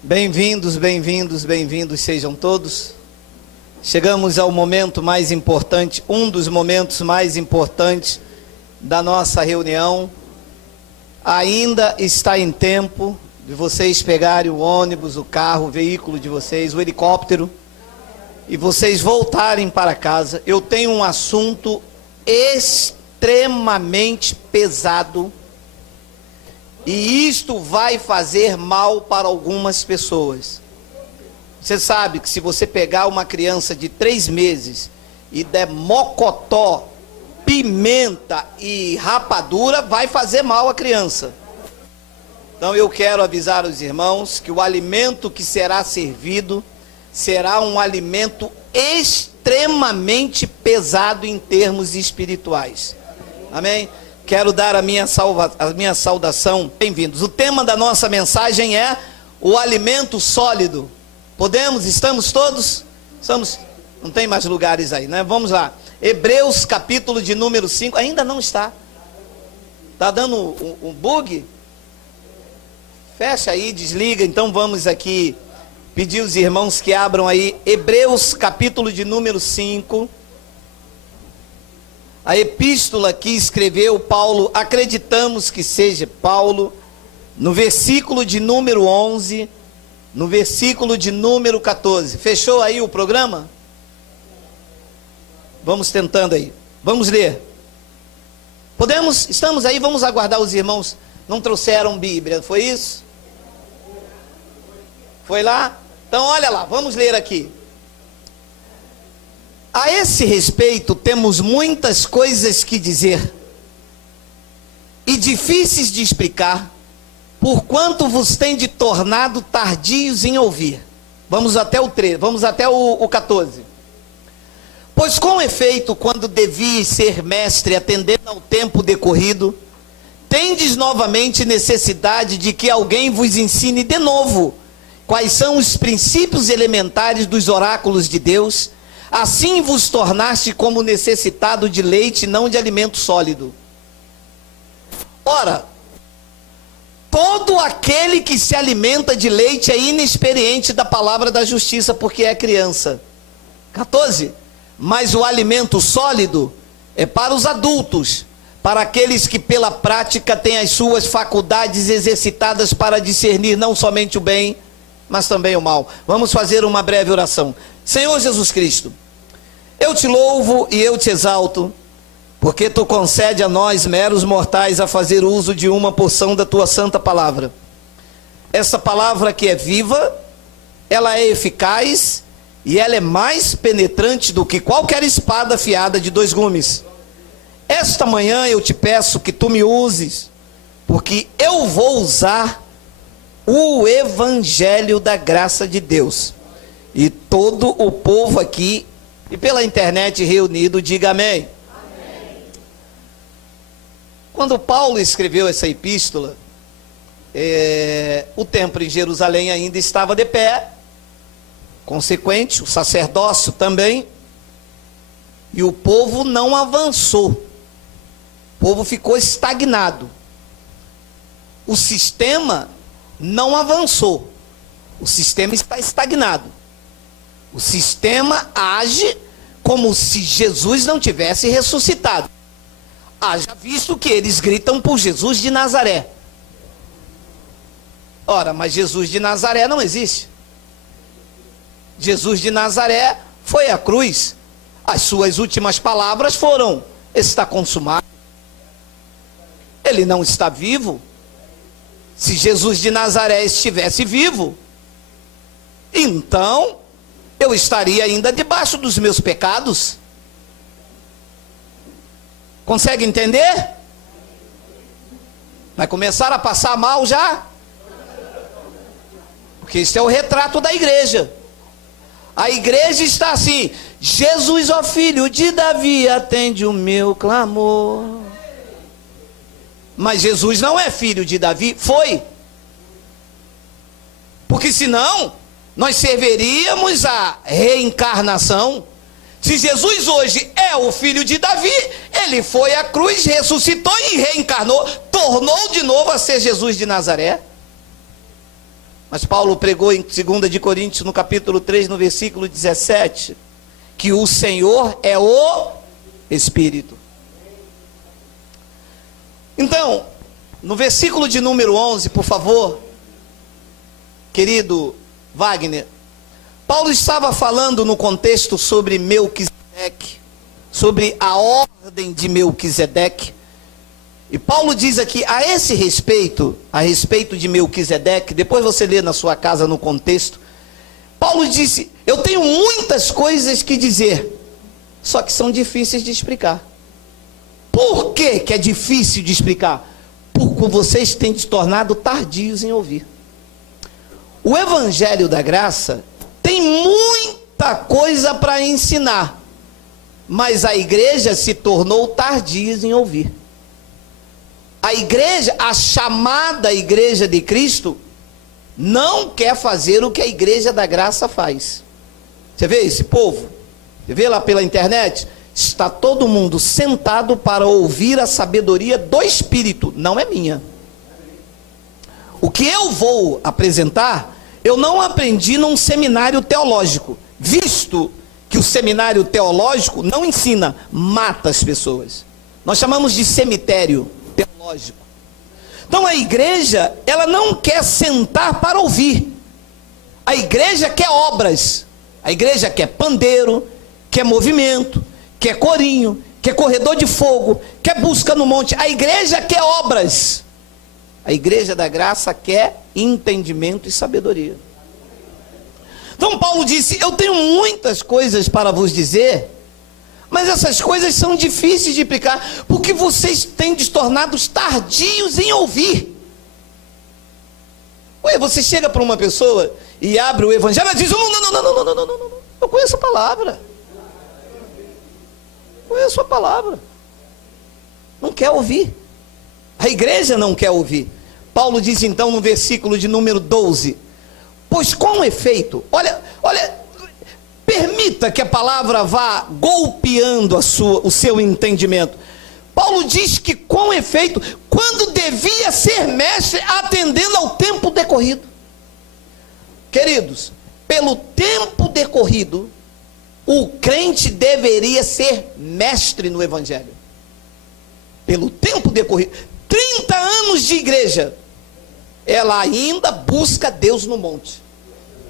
Bem-vindos, bem-vindos, bem-vindos sejam todos. Chegamos ao momento mais importante, um dos momentos mais importantes da nossa reunião. Ainda está em tempo de vocês pegarem o ônibus, o carro, o veículo de vocês, o helicóptero, e vocês voltarem para casa. Eu tenho um assunto extremamente pesado, e isto vai fazer mal para algumas pessoas. Você sabe que se você pegar uma criança de 3 meses e der mocotó, pimenta e rapadura, vai fazer mal à criança. Então eu quero avisar os irmãos que o alimento que será servido será um alimento extremamente pesado em termos espirituais. Amém? Quero dar a minha saudação. Bem-vindos. O tema da nossa mensagem é o alimento sólido. Podemos? Estamos todos? Estamos? Não tem mais lugares aí, né? Vamos lá. Hebreus capítulo de número 5. Ainda não está. Está dando um bug? Fecha aí, desliga. Então vamos aqui pedir os irmãos que abram aí. Hebreus capítulo de número 5. A epístola que escreveu Paulo, acreditamos que seja Paulo, no versículo de número 11, no versículo de número 14. Fechou aí o programa? Vamos tentando aí. Vamos ler. Podemos? Estamos aí, vamos aguardar os irmãos. Não trouxeram Bíblia, foi isso? Foi lá? Então olha lá, vamos ler aqui. A esse respeito temos muitas coisas que dizer e difíceis de explicar, porquanto vos tende tornado tardios em ouvir. Vamos até o 13, vamos até o 14. Pois com efeito, quando devias ser mestre, atendendo ao tempo decorrido, tendes novamente necessidade de que alguém vos ensine de novo quais são os princípios elementares dos oráculos de Deus. Assim vos tornaste como necessitado de leite, não de alimento sólido. Ora, todo aquele que se alimenta de leite é inexperiente da palavra da justiça, porque é criança. 14. Mas o alimento sólido é para os adultos, para aqueles que pela prática têm as suas faculdades exercitadas para discernir não somente o bem, mas também o mal. Vamos fazer uma breve oração. Senhor Jesus Cristo, eu te louvo e eu te exalto, porque tu concede a nós, meros mortais, a fazer uso de uma porção da tua santa palavra. Essa palavra que é viva, ela é eficaz e ela é mais penetrante do que qualquer espada afiada de 2 gumes. Esta manhã eu te peço que tu me uses, porque eu vou usar o evangelho da graça de Deus. E todo o povo aqui e pela internet reunido, diga amém. Amém. Quando Paulo escreveu essa epístola, o templo em Jerusalém ainda estava de pé, consequente, o sacerdócio também, e o povo não avançou, o povo ficou estagnado, o sistema não avançou, o sistema está estagnado. O sistema age como se Jesus não tivesse ressuscitado. Haja visto que eles gritam por Jesus de Nazaré. Ora, mas Jesus de Nazaré não existe. Jesus de Nazaré foi à cruz. As suas últimas palavras foram: está consumado. Ele não está vivo. Se Jesus de Nazaré estivesse vivo, então eu estaria ainda debaixo dos meus pecados. Consegue entender? Vai começar a passar mal já? Porque isso é o retrato da igreja. A igreja está assim: Jesus, ó filho de Davi, atende o meu clamor. Mas Jesus não é filho de Davi, foi. Porque senão nós serviríamos a reencarnação. Se Jesus hoje é o filho de Davi, ele foi à cruz, ressuscitou e reencarnou, tornou de novo a ser Jesus de Nazaré. Mas Paulo pregou em 2 de Coríntios, no capítulo 3, no versículo 17, que o Senhor é o Espírito. Então, no versículo de número 11, por favor, querido Wagner, Paulo estava falando no contexto sobre Melquisedeque, sobre a ordem de Melquisedeque. E Paulo diz aqui, a respeito de Melquisedeque, depois você lê na sua casa no contexto, Paulo disse, eu tenho muitas coisas que dizer, só que são difíceis de explicar. Por que que é difícil de explicar? Porque vocês têm se tornado tardios em ouvir. O Evangelho da Graça tem muita coisa para ensinar, mas a igreja se tornou tardia em ouvir. A igreja, a chamada igreja de Cristo, não quer fazer o que a igreja da graça faz. Você vê esse povo? Você vê lá pela internet? Está todo mundo sentado para ouvir a sabedoria do Espírito, não é minha. O que eu vou apresentar, eu não aprendi num seminário teológico, visto que o seminário teológico não ensina, mata as pessoas. Nós chamamos de cemitério teológico. Então a igreja, ela não quer sentar para ouvir. A igreja quer obras. A igreja quer pandeiro, quer movimento, quer corinho, quer corredor de fogo, quer busca no monte. A igreja quer obras. A igreja da graça quer entendimento e sabedoria. Então Paulo disse, eu tenho muitas coisas para vos dizer, mas essas coisas são difíceis de explicar, porque vocês têm se tornado tardios em ouvir. Ué, você chega para uma pessoa e abre o evangelho, ela diz, não, eu conheço a palavra. Conheço a palavra. Não quer ouvir. A igreja não quer ouvir. Paulo diz então no versículo de número 12, pois com efeito, olha, permita que a palavra vá golpeando o seu entendimento. Paulo diz que com efeito, quando devia ser mestre, atendendo ao tempo decorrido. Queridos, pelo tempo decorrido, o crente deveria ser mestre no evangelho. Pelo tempo decorrido, 30 anos de igreja, ela ainda busca Deus no monte.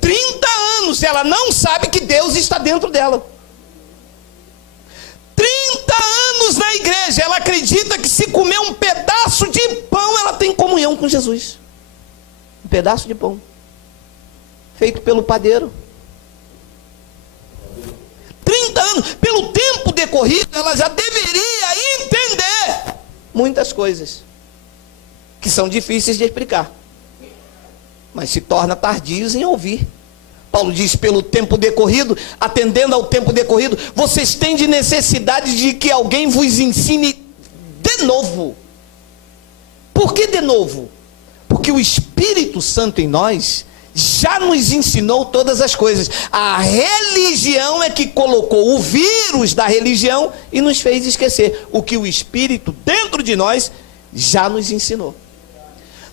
30 anos, ela não sabe que Deus está dentro dela. 30 anos na igreja, ela acredita que se comer um pedaço de pão, ela tem comunhão com Jesus. Um pedaço de pão, feito pelo padeiro. 30 anos, pelo tempo decorrido, ela já deveria entender muitas coisas, que são difíceis de explicar, mas se torna tardios em ouvir. Paulo diz, pelo tempo decorrido, atendendo ao tempo decorrido, vocês têm de necessidade de que alguém vos ensine de novo. Por que de novo? Porque o Espírito Santo em nós já nos ensinou todas as coisas. A religião é que colocou o vírus da religião e nos fez esquecer o que o Espírito dentro de nós já nos ensinou.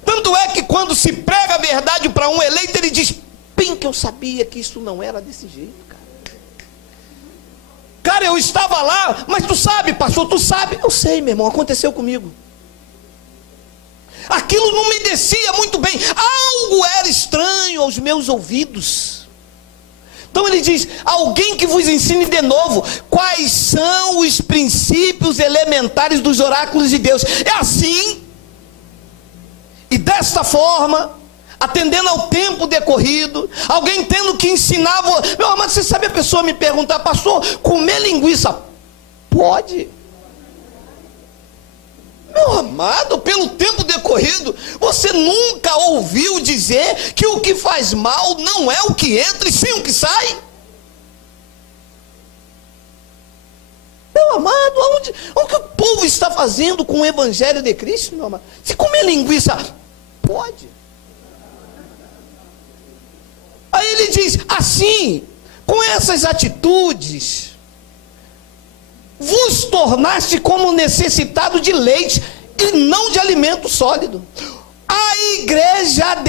Tanto é que quando se prega a verdade para um eleito, ele diz, bem que eu sabia que isso não era desse jeito, cara. Cara, eu estava lá, mas tu sabe, pastor, tu sabe. Eu sei, meu irmão, aconteceu comigo. Aquilo não me descia muito bem. Algo era estranho aos meus ouvidos. Então ele diz, alguém que vos ensine de novo quais são os princípios elementares dos oráculos de Deus. É assim, e desta forma, atendendo ao tempo decorrido, alguém tendo que ensinar. Meu amado, você sabe, a pessoa me perguntar, pastor, comer linguiça pode? Meu amado, pelo tempo decorrido, você nunca ouviu dizer que o que faz mal não é o que entra e sim o que sai? Meu amado, o que o povo está fazendo com o evangelho de Cristo, meu amado? Se comer linguiça, pode. Aí ele diz, assim, com essas atitudes, vos tornaste como necessitado de leite e não de alimento sólido. A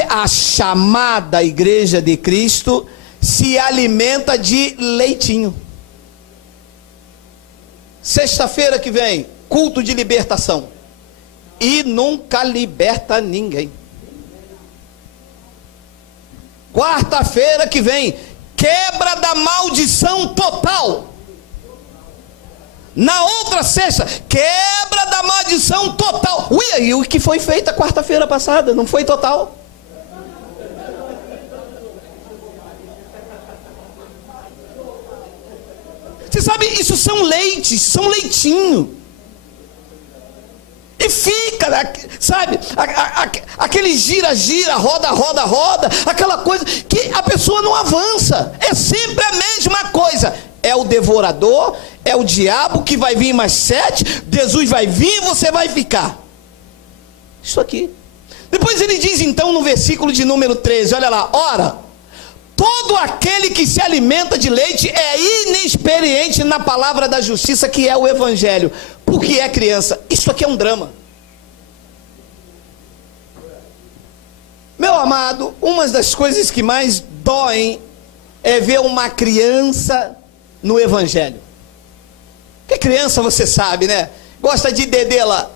a chamada igreja de Cristo se alimenta de leitinho. Sexta-feira que vem, culto de libertação. E nunca liberta ninguém. Quarta-feira que vem, quebra da maldição total. Na outra sexta, quebra da maldição total. Ui, aí o que foi feito a quarta-feira passada? Não foi total? Você sabe, isso são leites, são leitinho. E fica, sabe, aquele gira, roda, aquela coisa que a pessoa não avança. É sempre a mesma coisa. É o devorador, é o diabo que vai vir mais 7, Jesus vai vir e você vai ficar. Isso aqui. Depois ele diz então no versículo de número 13, olha lá, ora, todo aquele que se alimenta de leite é inexperiente na palavra da justiça, que é o evangelho, porque é criança. Isso aqui é um drama. Meu amado, uma das coisas que mais doem é ver uma criança no evangelho. Porque criança, você sabe, né? Gosta de dedê-la.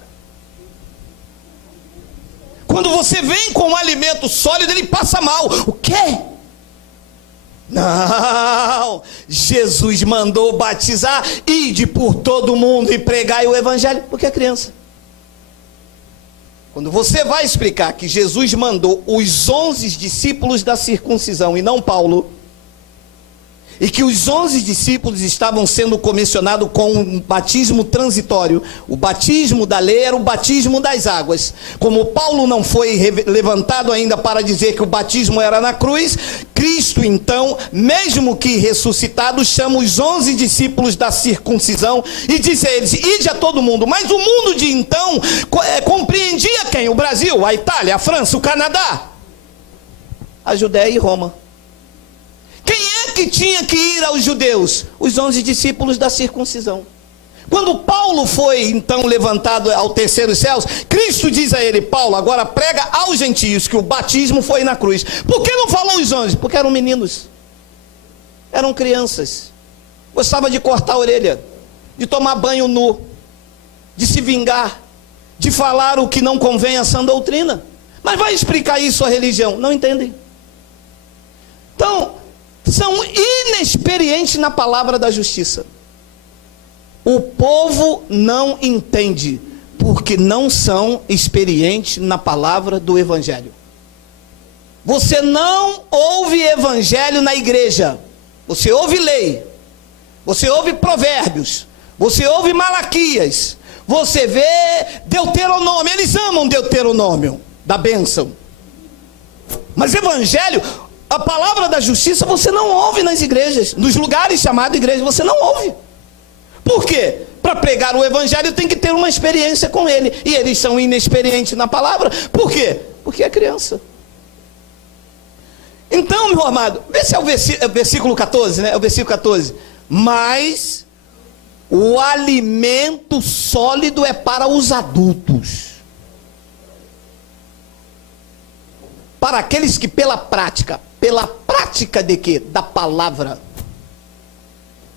Quando você vem com um alimento sólido, ele passa mal. O quê? Não, Jesus mandou batizar, ide por todo mundo e pregai o evangelho, porque é criança. Quando você vai explicar que Jesus mandou os 11 discípulos da circuncisão e não Paulo, e que os 11 discípulos estavam sendo comissionados com um batismo transitório, o batismo da lei era o batismo das águas. Como Paulo não foi levantado ainda para dizer que o batismo era na cruz, Cristo então, mesmo que ressuscitado, chama os 11 discípulos da circuncisão e disse a eles, ide a todo mundo. Mas o mundo de então compreendia quem? O Brasil, a Itália, a França, o Canadá, a Judéia e Roma. Quem é que tinha que ir aos judeus? Os 11 discípulos da circuncisão. Quando Paulo foi então levantado ao terceiro céus, Cristo diz a ele, Paulo, agora prega aos gentios que o batismo foi na cruz. Por que não falou os 11? Porque eram meninos, eram crianças, gostavam de cortar a orelha, de tomar banho nu, de se vingar, de falar o que não convém à sã doutrina. Mas vai explicar isso à religião? Não entendem. Então, são inexperientes na palavra da justiça. O povo não entende, porque não são experientes na palavra do evangelho. Você não ouve evangelho na igreja. Você ouve lei, você ouve provérbios, você ouve Malaquias, você vê Deuteronômio. Eles amam Deuteronômio, da bênção. Mas evangelho, a palavra da justiça, você não ouve nas igrejas, nos lugares chamados igreja, você não ouve. Por quê? Para pregar o evangelho tem que ter uma experiência com ele, e eles são inexperientes na palavra. Por quê? Porque é criança. Então, meu amado, vê se é o versículo 14, né? É o versículo 14. Mas o alimento sólido é para os adultos, para aqueles que pela prática de quê? Da palavra,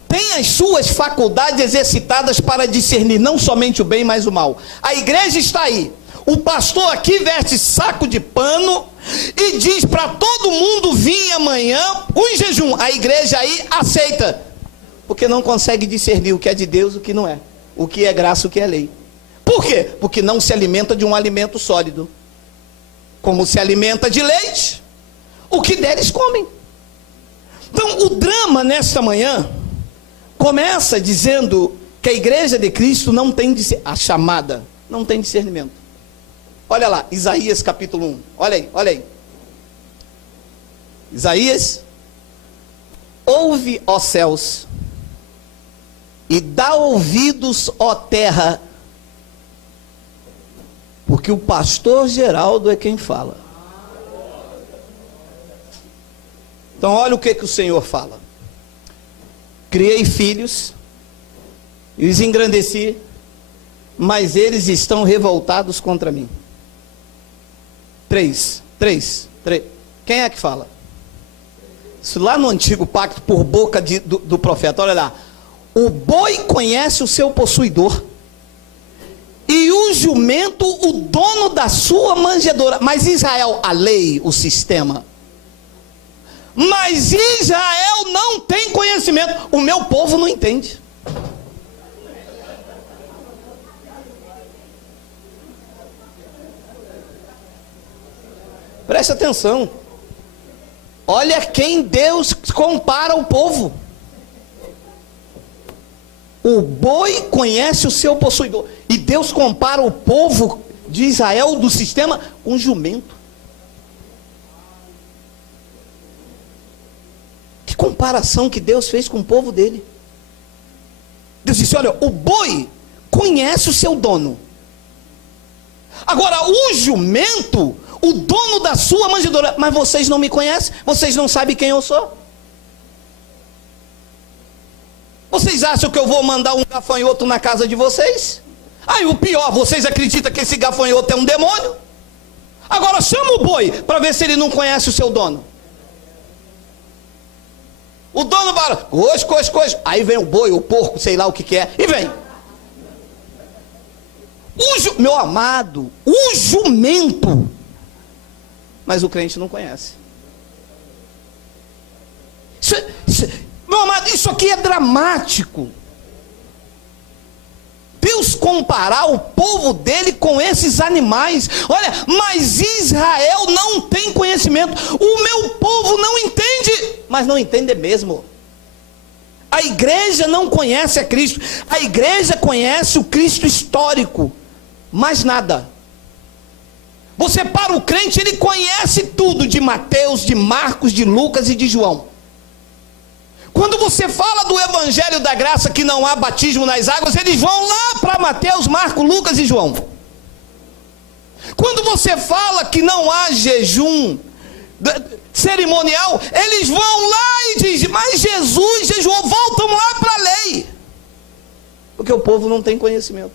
tem as suas faculdades exercitadas para discernir não somente o bem, mas o mal. A igreja está aí, o pastor aqui veste saco de pano e diz para todo mundo vir amanhã em jejum. A igreja aí aceita, porque não consegue discernir o que é de Deus, o que não é, o que é graça, o que é lei. Por quê? Porque não se alimenta de um alimento sólido. Como se alimenta de leite, o que der eles comem. Então o drama nesta manhã começa dizendo que a igreja de Cristo não tem, a chamada, não tem discernimento. Olha lá, Isaías capítulo 1, olha aí. Isaías, ouve, ó céus, e dá ouvidos, ó terra, porque o pastor Geraldo é quem fala. Então olha o que o Senhor fala. Criei filhos e os engrandeci, mas eles estão revoltados contra mim. 3. Quem é que fala? Isso lá no antigo pacto, por boca do profeta. Olha lá. O boi conhece o seu possuidor, e o jumento o dono da sua manjedoura. Mas Israel, a lei, o sistema. Mas Israel não tem conhecimento. O meu povo não entende. Preste atenção. Olha quem Deus compara o povo. O boi conhece o seu possuidor. E Deus compara o povo de Israel, do sistema, com jumento. Que comparação que Deus fez com o povo dele. Deus disse, olha, o boi conhece o seu dono. Agora, o jumento, o dono da sua manjedoura. Mas vocês não me conhecem? Vocês não sabem quem eu sou? Vocês acham que eu vou mandar um gafanhoto na casa de vocês? Aí o pior, vocês acreditam que esse gafanhoto é um demônio? Agora chama o boi para ver se ele não conhece o seu dono. O dono fala, coisa. Aí vem o boi, o porco, sei lá o que é, e vem. Meu amado, o jumento. Mas o crente não conhece. Meu amado, isso aqui é dramático. Deus comparar o povo dele com esses animais. Olha, mas Israel não tem conhecimento. O meu povo não entende. Mas não entende mesmo. A igreja não conhece a Cristo. A igreja conhece o Cristo histórico. Mais nada. Você para o crente, ele conhece tudo de Mateus, de Marcos, de Lucas e de João. Quando você fala do evangelho da graça, que não há batismo nas águas, eles vão lá para Mateus, Marcos, Lucas e João. Quando você fala que não há jejum cerimonial, eles vão lá e dizem, mas Jesus jejuou, voltam lá para a lei. Porque o povo não tem conhecimento.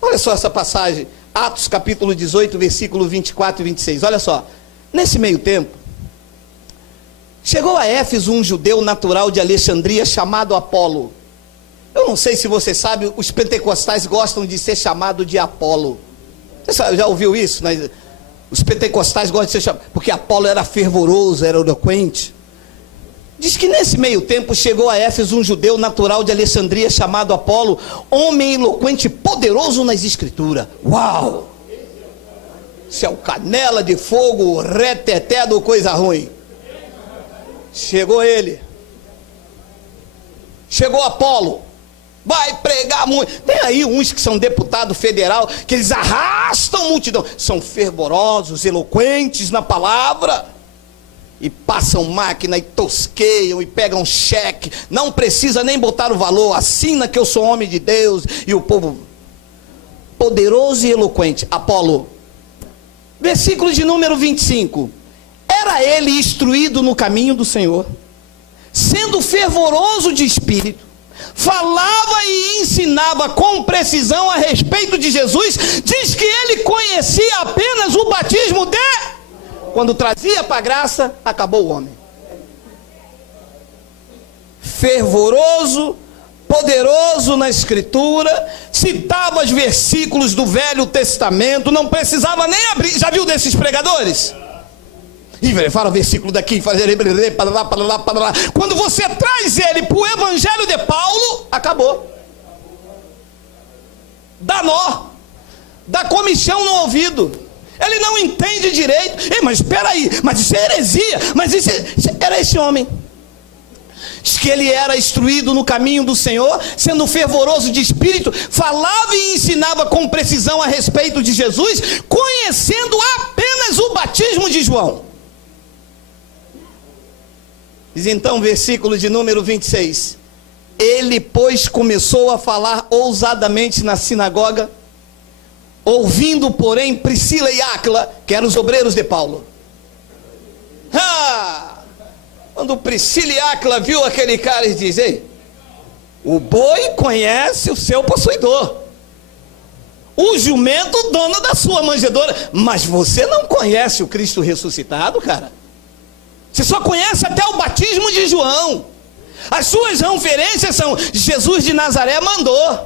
Olha só essa passagem, Atos capítulo 18, versículo 24 e 26, olha só. Nesse meio tempo, chegou a Éfeso um judeu natural de Alexandria chamado Apolo. Eu não sei se você sabe, os pentecostais gostam de ser chamados de Apolo. Você já ouviu isso? Os pentecostais gostam de ser chamados, porque Apolo era fervoroso, era eloquente. Diz que nesse meio tempo chegou a Éfeso um judeu natural de Alexandria chamado Apolo, homem eloquente, poderoso nas escrituras. Uau! Isso é o canela de fogo, reteté do coisa ruim. Chegou ele. Chegou Apolo. Vai pregar muito. Tem aí uns que são deputado federal, que eles arrastam multidão. São fervorosos, eloquentes na palavra. E passam máquina e tosqueiam e pegam cheque. Não precisa nem botar o valor. Assina que eu sou homem de Deus. E o povo poderoso e eloquente. Apolo. Versículo de número 25. Era ele instruído no caminho do Senhor, sendo fervoroso de espírito, falava e ensinava com precisão a respeito de Jesus. Diz que ele conhecia apenas o batismo de... Quando trazia para a graça, acabou o homem. Fervoroso, poderoso na escritura, citava os versículos do Velho Testamento, não precisava nem abrir. Já viu desses pregadores? E fala o versículo daqui, quando você traz ele para o evangelho de Paulo, acabou. Dá nó, dá comichão no ouvido, ele não entende direito. Ei, mas espera aí, mas isso é heresia. Mas isso era esse homem. Diz que ele era instruído no caminho do Senhor, sendo fervoroso de espírito, falava e ensinava com precisão a respeito de Jesus, conhecendo apenas o batismo de João. Diz então, versículo de número 26. Ele, pois, começou a falar ousadamente na sinagoga, ouvindo, porém, Priscila e Áquila, que eram os obreiros de Paulo. Quando Priscila e Áquila viu aquele cara, eles dizem, ei, o boi conhece o seu possuidor. o jumento dono da sua manjedoura. Mas você não conhece o Cristo ressuscitado, cara. Você só conhece até o batismo de João. As suas referências são: Jesus de Nazaré mandou,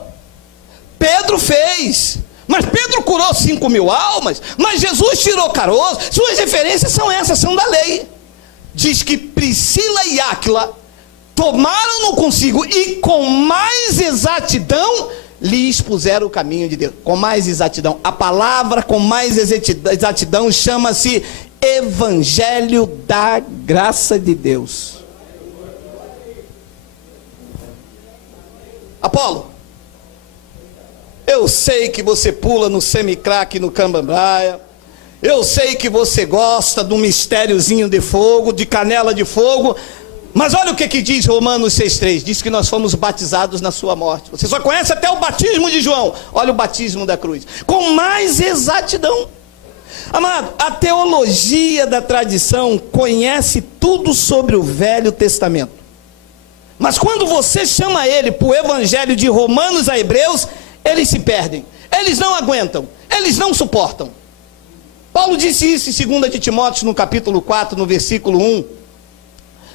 Pedro fez, mas Pedro curou 5.000 almas, mas Jesus tirou caroço. Suas referências são essas, são da lei. Diz que Priscila e Áquila tomaram-no consigo e com mais exatidão lhe expuseram o caminho de Deus. Com mais exatidão. A palavra com mais exatidão chama-se Evangelho da graça de Deus. Apolo, eu sei que você pula no semicraque no Cambambraia. Eu sei que você gosta do mistériozinho de fogo, de canela de fogo. Mas olha o que diz Romanos 6,3. Diz que nós fomos batizados na sua morte. Você só conhece até o batismo de João. Olha o batismo da cruz. Com mais exatidão. Amado, a teologia da tradição conhece tudo sobre o Velho Testamento. Mas quando você chama ele para o evangelho de Romanos a Hebreus, eles se perdem. Eles não aguentam. Eles não suportam. Paulo disse isso em 2 de Timóteo, no capítulo 4, no versículo 1.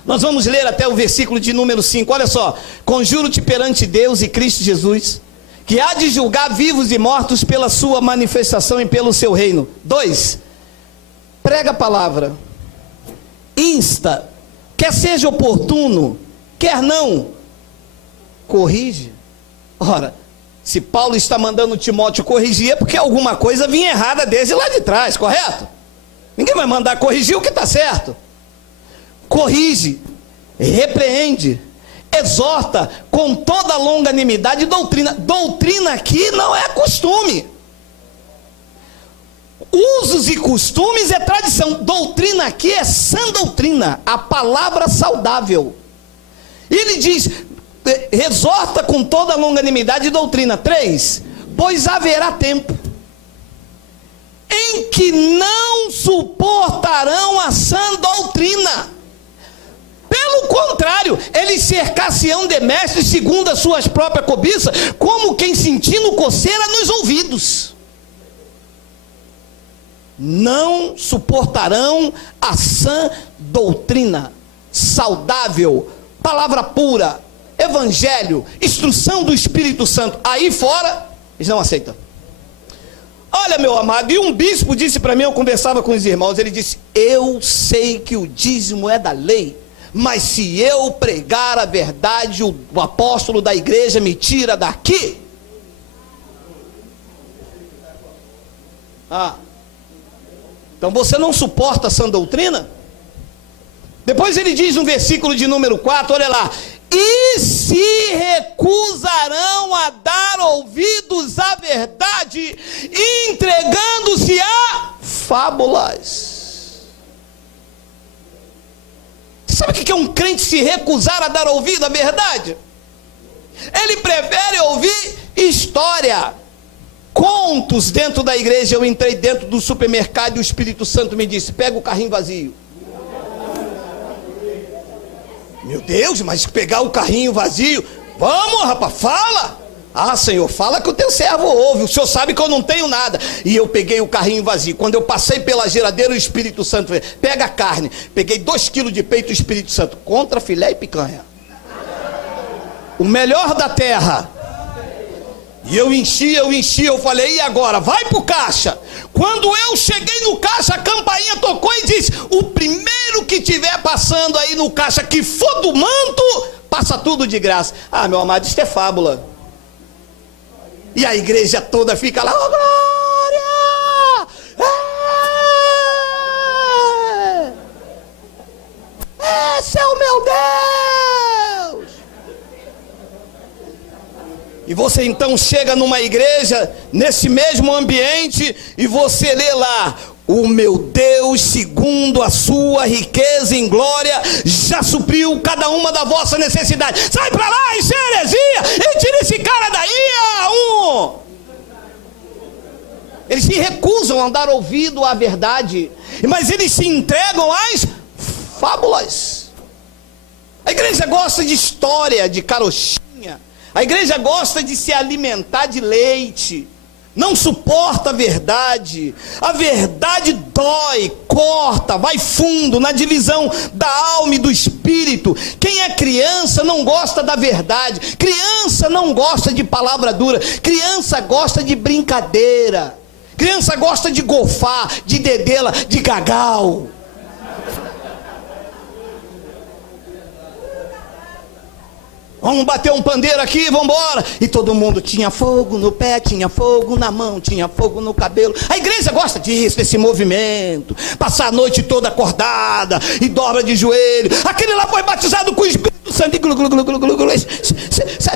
Nós vamos ler até o versículo de número 5. Olha só: conjuro-te perante Deus e Cristo Jesus, que há de julgar vivos e mortos pela sua manifestação e pelo seu reino. 2. Prega a palavra, insta, quer seja oportuno, quer não, corrige. Ora, se Paulo está mandando Timóteo corrigir, é porque alguma coisa vinha errada desde lá de trás, correto? Ninguém vai mandar corrigir o que está certo. Corrige, repreende, exorta com toda longanimidade e doutrina. Doutrina aqui não é costume. Usos e costumes é tradição. Doutrina aqui é sã doutrina, a palavra saudável. Ele diz: exorta com toda longanimidade e doutrina. 3. Pois haverá tempo em que não suportarão a sã doutrina. Pelo contrário, eles cercar-se-ão de mestres segundo as suas próprias cobiças, como quem sentindo coceira nos ouvidos. Não suportarão a sã doutrina saudável, palavra pura, evangelho, instrução do Espírito Santo. Aí fora, eles não aceitam. Olha, meu amado, e um bispo disse para mim, eu conversava com os irmãos, ele disse: eu sei que o dízimo é da lei, mas se eu pregar a verdade, o apóstolo da igreja me tira daqui. Então você não suporta a sã doutrina? Depois ele diz no versículo de número 4, olha lá: e se recusarão a dar ouvidos à verdade, entregando-se a fábulas. Sabe o que é um crente se recusar a dar ouvido à verdade? Ele prefere ouvir história, contos dentro da igreja. Eu entrei dentro do supermercado e o Espírito Santo me disse: pega o carrinho vazio. Meu Deus, mas pegar o carrinho vazio? Vamos, rapaz, fala. Ah, Senhor, fala que o teu servo ouve. O Senhor sabe que eu não tenho nada. E eu peguei o carrinho vazio. Quando eu passei pela geladeira, o Espírito Santo veio: pega a carne. Peguei 2 quilos de peito, o Espírito Santo: contra filé e picanha, o melhor da terra. E eu enchi, eu falei: e agora? Vai pro caixa. Quando eu cheguei no caixa, a campainha tocou e disse: o primeiro que tiver passando aí no caixa, que for do manto, passa tudo de graça. Ah, meu amado, isso é fábula. E a igreja toda fica lá: oh, glória! Esse é o meu Deus! E você então chega numa igreja, nesse mesmo ambiente, e você lê lá: o meu Deus, segundo a sua riqueza em glória, já supriu cada uma da vossa necessidade. Sai para lá, isso é heresia, e tira esse cara daí. Eles se recusam a dar ouvido à verdade, mas eles se entregam às fábulas. A igreja gosta de história, de carochinha. A igreja gosta de se alimentar de leite. não suporta a verdade dói, corta, vai fundo na divisão da alma e do espírito. Quem é criança não gosta da verdade, criança não gosta de palavra dura, criança gosta de brincadeira, criança gosta de golfar, de dedela, de gagal. Vamos bater um pandeiro aqui, vamos embora. E todo mundo tinha fogo no pé, tinha fogo na mão, tinha fogo no cabelo. A igreja gosta disso, desse movimento. Passar a noite toda acordada e dobra de joelho. Aquele lá foi batizado com o Espírito Santo.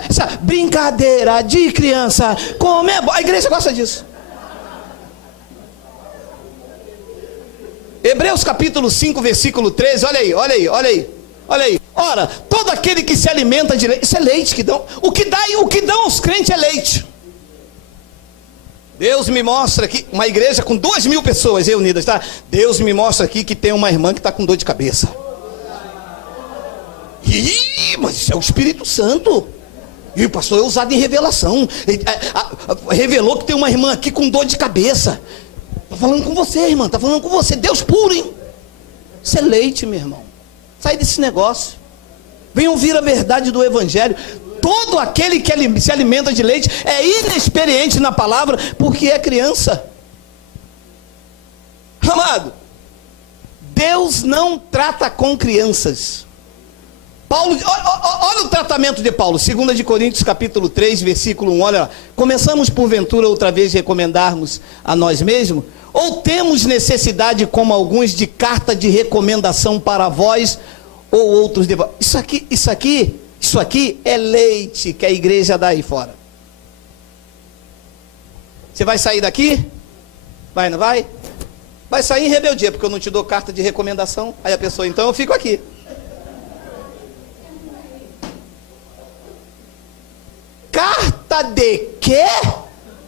Essa brincadeira de criança, como é bom. A igreja gosta disso. Hebreus capítulo 5, versículo 13. Olha aí, olha aí, olha aí. Olha aí, ora, todo aquele que se alimenta de leite, isso é leite que dão, o que dão aos crentes é leite. Deus me mostra aqui, uma igreja com 2.000 pessoas reunidas, tá? Deus me mostra aqui que tem uma irmã que está com dor de cabeça. Ih, mas isso é o Espírito Santo. E o pastor é usado em revelação. Ele, revelou que tem uma irmã aqui com dor de cabeça. Está falando com você, irmã, está falando com você. Deus puro, hein? Isso é leite, meu irmão. Sai desse negócio. Vem ouvir a verdade do evangelho. Todo aquele que se alimenta de leite é inexperiente na palavra, porque é criança. Amado, Deus não trata com crianças. Paulo, olha o tratamento de Paulo, 2 de Coríntios capítulo 3, versículo 1, olha lá. Começamos porventura outra vez recomendarmos a nós mesmos? Ou temos necessidade, como alguns, de carta de recomendação para vós ou outros de vós? Isso aqui é leite que a igreja dá aí fora. Você vai sair daqui? Vai, não vai? Vai sair em rebeldia, porque eu não te dou carta de recomendação. Aí a pessoa, então eu fico aqui. Carta de quê?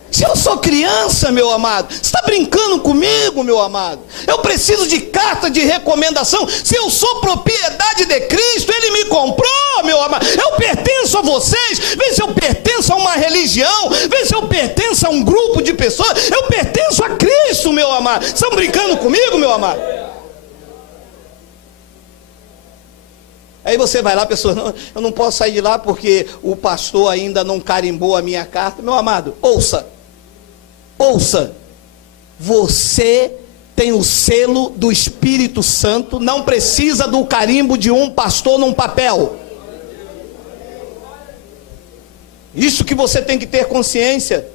Se eu sou criança, meu amado, você está brincando comigo, meu amado? Eu preciso de carta de recomendação. Se eu sou propriedade de Cristo, Ele me comprou, meu amado. Eu pertenço a vocês. Vê se eu pertenço a uma religião, vê se eu pertenço a um grupo de pessoas. Eu pertenço a Cristo, meu amado. Estão brincando comigo, meu amado? Aí você vai lá, pessoa, não, eu não posso sair de lá porque o pastor ainda não carimbou a minha carta. Meu amado, ouça, você tem o selo do Espírito Santo, não precisa do carimbo de um pastor num papel. Isso que você tem que ter consciência.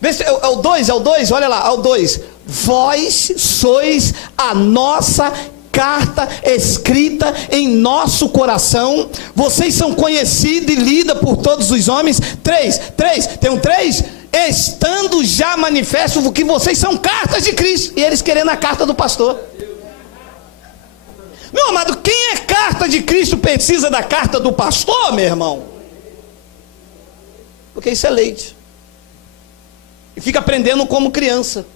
Vê se é o 2, olha lá, é o 2. Vós sois a nossa carta escrita em nosso coração, vocês são conhecidos e lidos por todos os homens. 3, tem um 3, estando já manifesto que vocês são cartas de Cristo, e eles querendo a carta do pastor. Meu amado, quem é carta de Cristo precisa da carta do pastor, meu irmão? Porque isso é leite, e fica aprendendo como criança.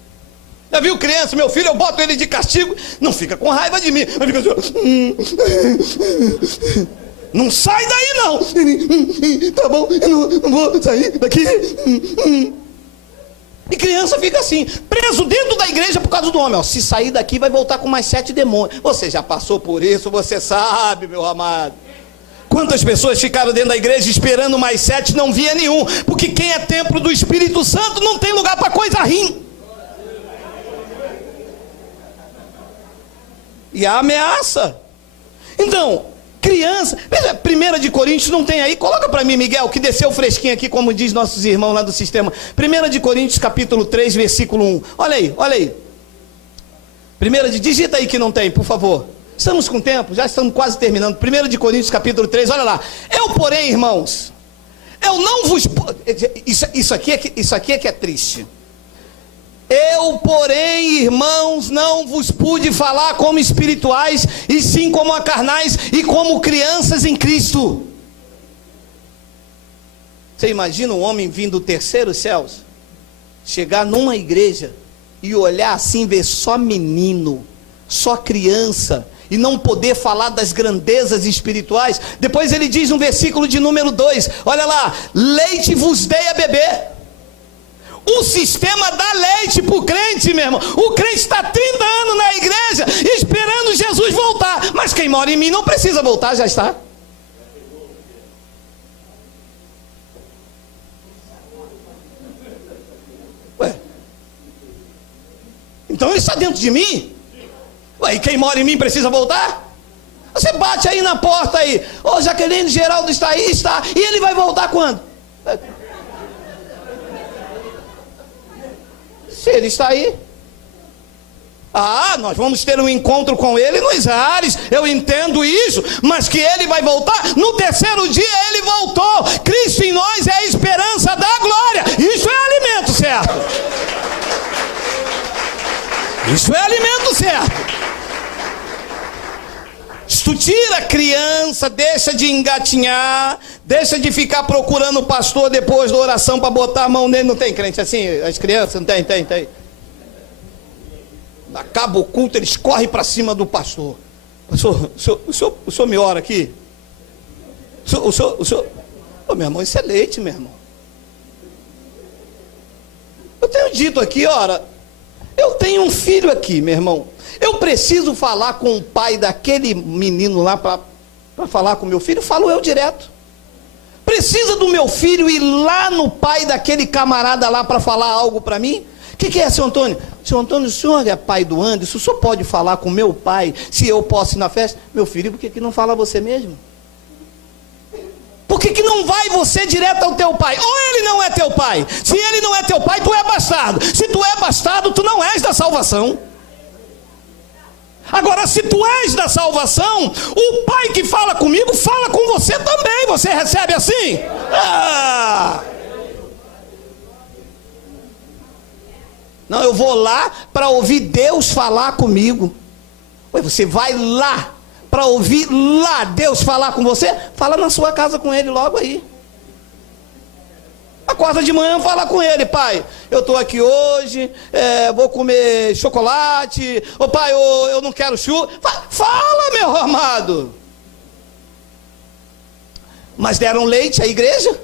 Já viu criança, meu filho, eu boto ele de castigo, não fica com raiva de mim, mas fica assim, não sai daí não, tá bom, eu não vou sair daqui. E criança fica assim, preso dentro da igreja por causa do homem, ó. Se sair daqui vai voltar com mais 7 demônios. Você já passou por isso, você sabe, meu amado. Quantas pessoas ficaram dentro da igreja esperando mais 7, não via nenhum, porque quem é templo do Espírito Santo não tem lugar para coisa ruim. E a ameaça. Então, criança, veja, 1 de Coríntios não tem aí, coloca para mim, Miguel, que desceu fresquinho aqui, como diz nossos irmãos lá do sistema. 1 de Coríntios capítulo 3, versículo 1, olha aí, digita aí que não tem, por favor, estamos com tempo, já estamos quase terminando. 1 de Coríntios capítulo 3, olha lá, eu porém, irmãos, eu não vos, isso aqui é que é triste. Eu, porém, irmãos, não vos pude falar como espirituais, e sim como a carnais e como crianças em Cristo. Você imagina um homem vindo do terceiro céus, chegar numa igreja e olhar assim, ver só menino, só criança, e não poder falar das grandezas espirituais? Depois ele diz no versículo de número 2, olha lá, leite vos dei a beber. O sistema dá leite para o crente, meu irmão. O crente está 30 anos na igreja esperando Jesus voltar. Mas quem mora em mim não precisa voltar, já está. Ué. Então ele está dentro de mim? Ué, e quem mora em mim precisa voltar? Você bate aí na porta aí. Ô, Jaqueline, Geraldo está aí? Está. E ele vai voltar quando? Se ele está aí. Ah, nós vamos ter um encontro com ele nos ares. Eu entendo isso. Mas que ele vai voltar? No terceiro dia ele voltou. Cristo em nós é a esperança da glória. Isso é alimento certo. Isso é alimento certo. Se tu tira a criança, deixa de engatinhar, deixa de ficar procurando o pastor depois da oração para botar a mão nele. Não tem crente assim? As crianças? Não tem, tem. Acaba o culto, eles correm para cima do pastor. Pastor, o senhor me ora aqui? O senhor... Ô, meu irmão, isso é leite, meu irmão. Eu tenho dito aqui, ora, eu tenho um filho aqui, meu irmão. Eu preciso falar com o pai daquele menino lá para falar com meu filho, falo eu direto. Precisa do meu filho ir lá no pai daquele camarada lá para falar algo para mim? O que é, seu Antônio? Seu Antônio, o senhor é pai do Anderson, o senhor pode falar com meu pai, se eu posso ir na festa? Meu filho, por que não fala você mesmo? Por que não vai você direto ao teu pai? Ou ele não é teu pai. Se ele não é teu pai, tu é bastardo. Se tu é bastardo, tu não és da salvação. Agora, se tu és da salvação, o pai que fala comigo, fala com você também. Você recebe assim? Ah! Não, eu vou lá para ouvir Deus falar comigo. Ué, você vai lá para ouvir lá Deus falar com você? Fala na sua casa com ele logo aí. Acorda de manhã, fala com ele: pai, eu estou aqui hoje, vou comer chocolate. Ô pai, eu não quero churro. Fala, meu amado. Mas deram leite à igreja?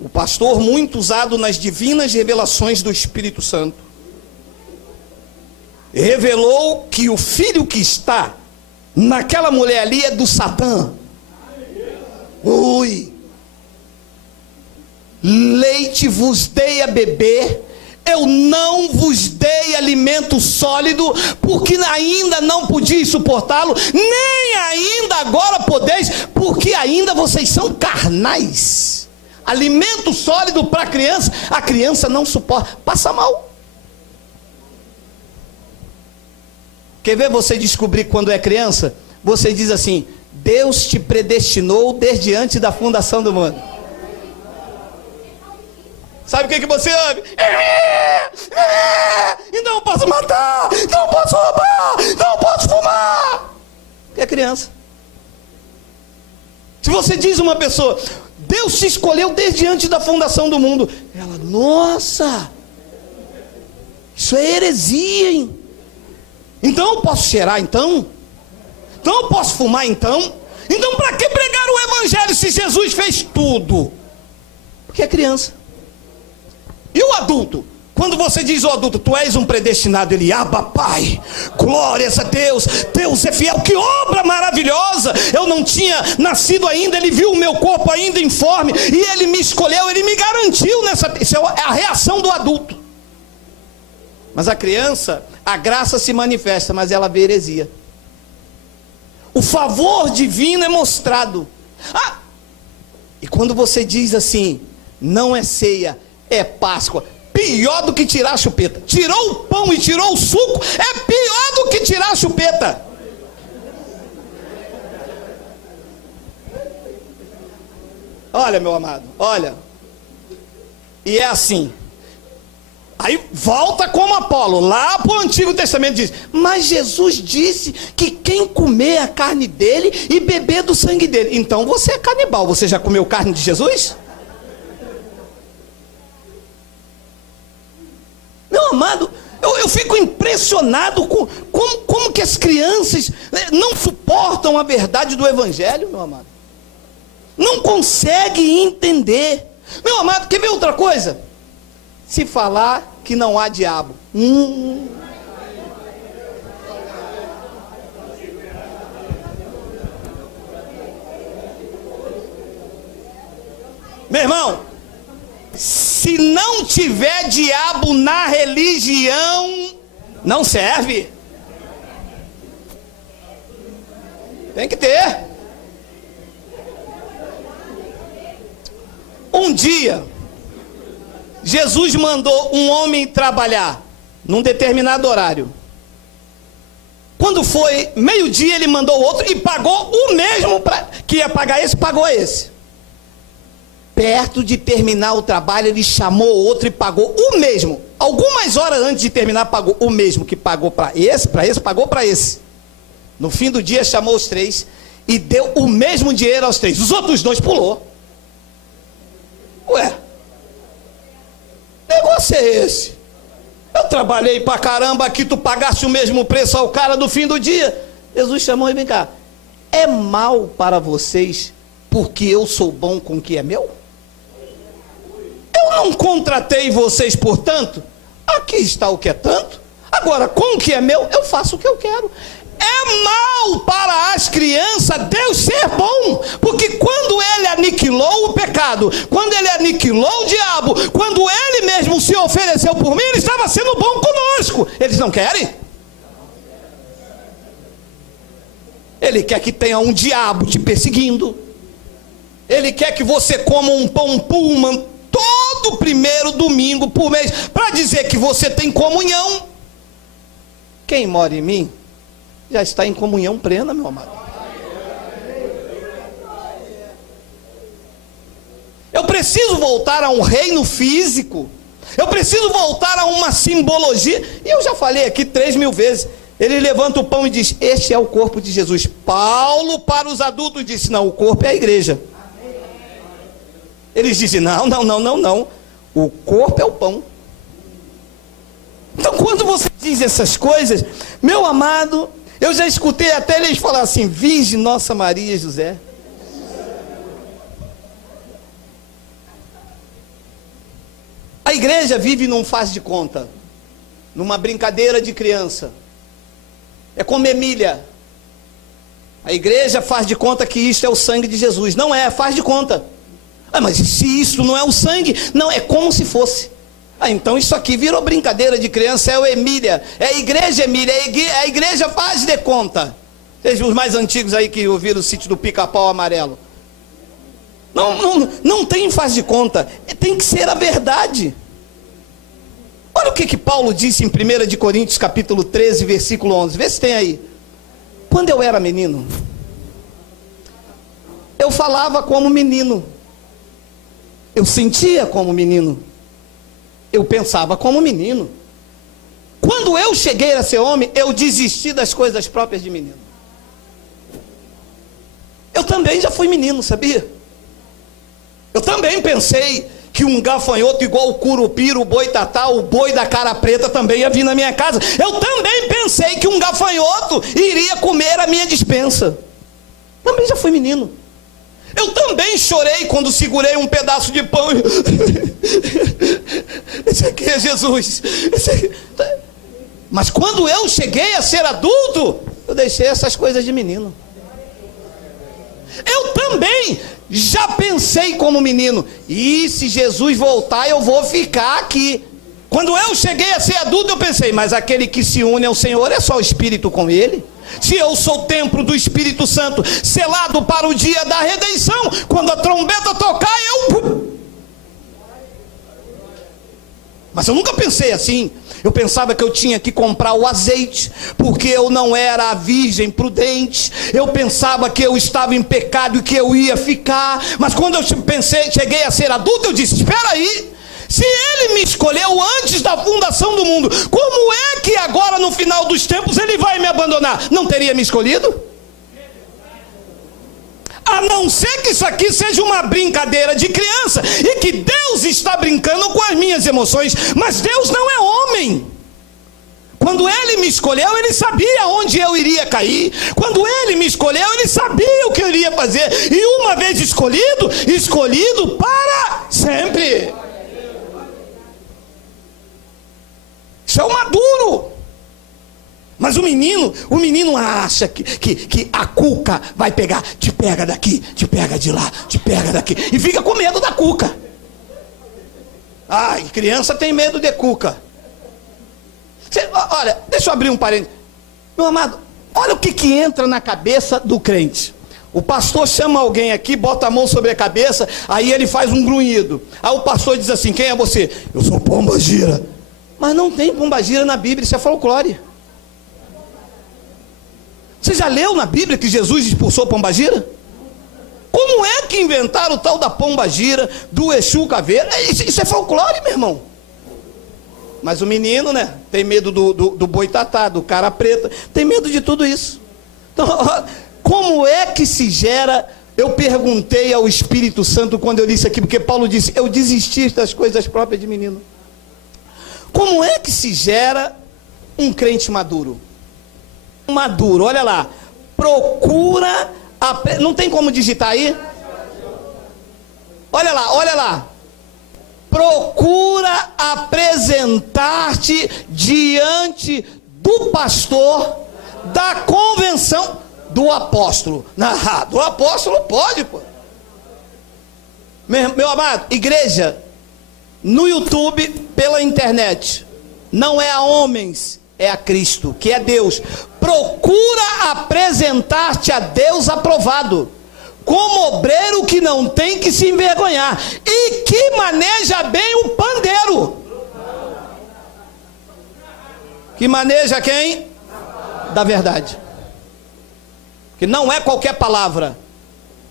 O pastor, muito usado nas divinas revelações do Espírito Santo, revelou que o filho que está naquela mulher ali é do Satã. Ui. Leite vos dei a beber, eu não vos dei alimento sólido, porque ainda não podiais suportá-lo, nem ainda agora podeis, porque ainda vocês são carnais. Alimento sólido para a criança não suporta, passa mal. Quer ver você descobrir quando é criança? Você diz assim: Deus te predestinou desde antes da fundação do mundo. Sabe o que você ouve? Então eu posso matar, então eu posso roubar, então eu posso fumar. É criança. Se você diz a uma pessoa: Deus te escolheu desde antes da fundação do mundo, ela: nossa, isso é heresia, hein? Então eu posso cheirar, então eu posso fumar, então para que pregar o evangelho se Jesus fez tudo? Porque é criança. E o adulto? Quando você diz ao adulto: tu és um predestinado, ele: Abba, Pai, glórias a Deus, Deus é fiel, que obra maravilhosa, eu não tinha nascido ainda, ele viu o meu corpo ainda informe, e ele me escolheu, ele me garantiu nessa. Isso é a reação do adulto. Mas a criança, a graça se manifesta, mas ela vê heresia. O favor divino é mostrado. E quando você diz assim: não é ceia, é Páscoa, pior do que tirar a chupeta. Tirou o pão e tirou o suco, é pior do que tirar a chupeta. Olha, meu amado, olha. E é assim. Aí volta como Apolo, lá para o Antigo Testamento diz: mas Jesus disse que quem comer a carne dele e beber do sangue dele. Então você é canibal, você já comeu carne de Jesus? Meu amado, eu fico impressionado com como que as crianças não suportam a verdade do Evangelho, meu amado. Não conseguem entender. Meu amado, quer ver outra coisa? se falar que não há diabo. Meu irmão, se não tiver diabo na religião, não serve. Tem que ter. Um dia, Jesus mandou um homem trabalhar num determinado horário. Quando foi meio-dia, ele mandou outro e pagou o mesmo que ia pagar esse, pagou esse. Perto de terminar o trabalho, ele chamou outro e pagou o mesmo. Algumas horas antes de terminar, pagou o mesmo que pagou para esse, pagou para esse. No fim do dia, chamou os três e deu o mesmo dinheiro aos três. Os outros dois pulou. Ué, negócio é esse? Eu trabalhei pra caramba aqui, tu pagasse o mesmo preço ao cara no fim do dia. Jesus chamou e vem cá. É mal para vocês porque eu sou bom com o que é meu? Eu não contratei vocês por tanto? Aqui está o que é tanto. Agora, com o que é meu, eu faço o que eu quero. É mal para as crianças Deus ser bom, porque quando ele aniquilou o pecado, quando ele aniquilou o diabo, quando ele mesmo se ofereceu por mim, ele estava sendo bom conosco. Eles não querem? Ele quer que tenha um diabo te perseguindo. Ele quer que você coma um pão Pullman todo primeiro domingo por mês, para dizer que você tem comunhão. Quem mora em mim já está em comunhão plena, meu amado. Eu preciso voltar a um reino físico. Eu preciso voltar a uma simbologia. E eu já falei aqui 3.000 vezes. Ele levanta o pão e diz: este é o corpo de Jesus. Paulo, para os adultos, disse: não, o corpo é a igreja. Eles dizem: não. O corpo é o pão. Então, quando você diz essas coisas, meu amado, eu já escutei até eles falar assim: Virgem Nossa Maria José. A igreja vive num faz de conta, numa brincadeira de criança. É como Emília. A igreja faz de conta que isto é o sangue de Jesus. Não é, faz de conta. Ah, mas se isso não é o sangue, não, é como se fosse. Ah, então isso aqui virou brincadeira de criança, é o Emília, é a igreja Emília, a igreja faz de conta. Sejam os mais antigos aí que ouviram o sítio do Pica-Pau Amarelo. Não tem faz de conta, tem que ser a verdade. Olha o que Paulo disse em 1 de Coríntios capítulo 13, versículo 11, vê se tem aí. Quando eu era menino, eu falava como menino, eu sentia como menino, eu pensava como menino. Quando eu cheguei a ser homem, eu desisti das coisas próprias de menino. Eu também já fui menino, sabia? Eu também pensei que um gafanhoto igual o curupira, o boitatá, o boi da cara preta também ia vir na minha casa. Eu também pensei que um gafanhoto iria comer a minha despensa. Também já fui menino. Eu também chorei quando segurei um pedaço de pão. Esse aqui é Jesus. Mas quando eu cheguei a ser adulto, eu deixei essas coisas de menino. Eu também já pensei como menino: e se Jesus voltar, eu vou ficar aqui. Quando eu cheguei a ser adulto, eu pensei: mas aquele que se une ao Senhor é só o Espírito com ele? Se eu sou templo do Espírito Santo, selado para o dia da redenção, quando a trombeta tocar, eu... Mas eu nunca pensei assim. Eu pensava que eu tinha que comprar o azeite, porque eu não era a virgem prudente. Eu pensava que eu estava em pecado e que eu ia ficar. Mas quando eu cheguei a ser adulto, eu disse: espera aí, se ele me escolheu antes da fundação do mundo, como é que agora no final dos tempos ele vai me abandonar? Não teria me escolhido? A não ser que isso aqui seja uma brincadeira de criança e que Deus está brincando com as minhas emoções. Mas Deus não é homem. Quando ele me escolheu, ele sabia onde eu iria cair. Quando ele me escolheu, ele sabia o que eu iria fazer. E uma vez escolhido, escolhido para sempre. Isso é o maduro. Mas o menino acha que a cuca vai pegar, te pega daqui, te pega de lá, te pega daqui, e fica com medo da cuca. Ai, criança tem medo de cuca. Olha, deixa eu abrir um parênteses. Meu amado, olha o que entra na cabeça do crente. O pastor chama alguém aqui, bota a mão sobre a cabeça, aí ele faz um grunhido. Aí o pastor diz assim: quem é você? Eu sou pombagira. Mas não tem pombagira na Bíblia, isso é folclore. Você já leu na Bíblia que Jesus expulsou pombagira? Como é que inventaram o tal da pombagira, do Exu Caveira? Isso é folclore, meu irmão. Mas o menino, né, tem medo do boitatá, do cara preta, tem medo de tudo isso. Então, como é que se gera? Eu perguntei ao Espírito Santo quando eu disse aqui, porque Paulo disse: eu desisti das coisas próprias de menino. Como é que se gera um crente maduro? Maduro, olha lá. Procura, não tem como digitar aí? Olha lá. Procura apresentar-te diante do pastor da convenção do apóstolo. Do apóstolo pode, pô. Meu amado, igreja, no YouTube, pela internet, não é a homens, é a Cristo, que é Deus. Procura apresentar-te a Deus aprovado, como obreiro que não tem que se envergonhar e que maneja bem o pandeiro. Que maneja quem? Da verdade. Que não é qualquer palavra,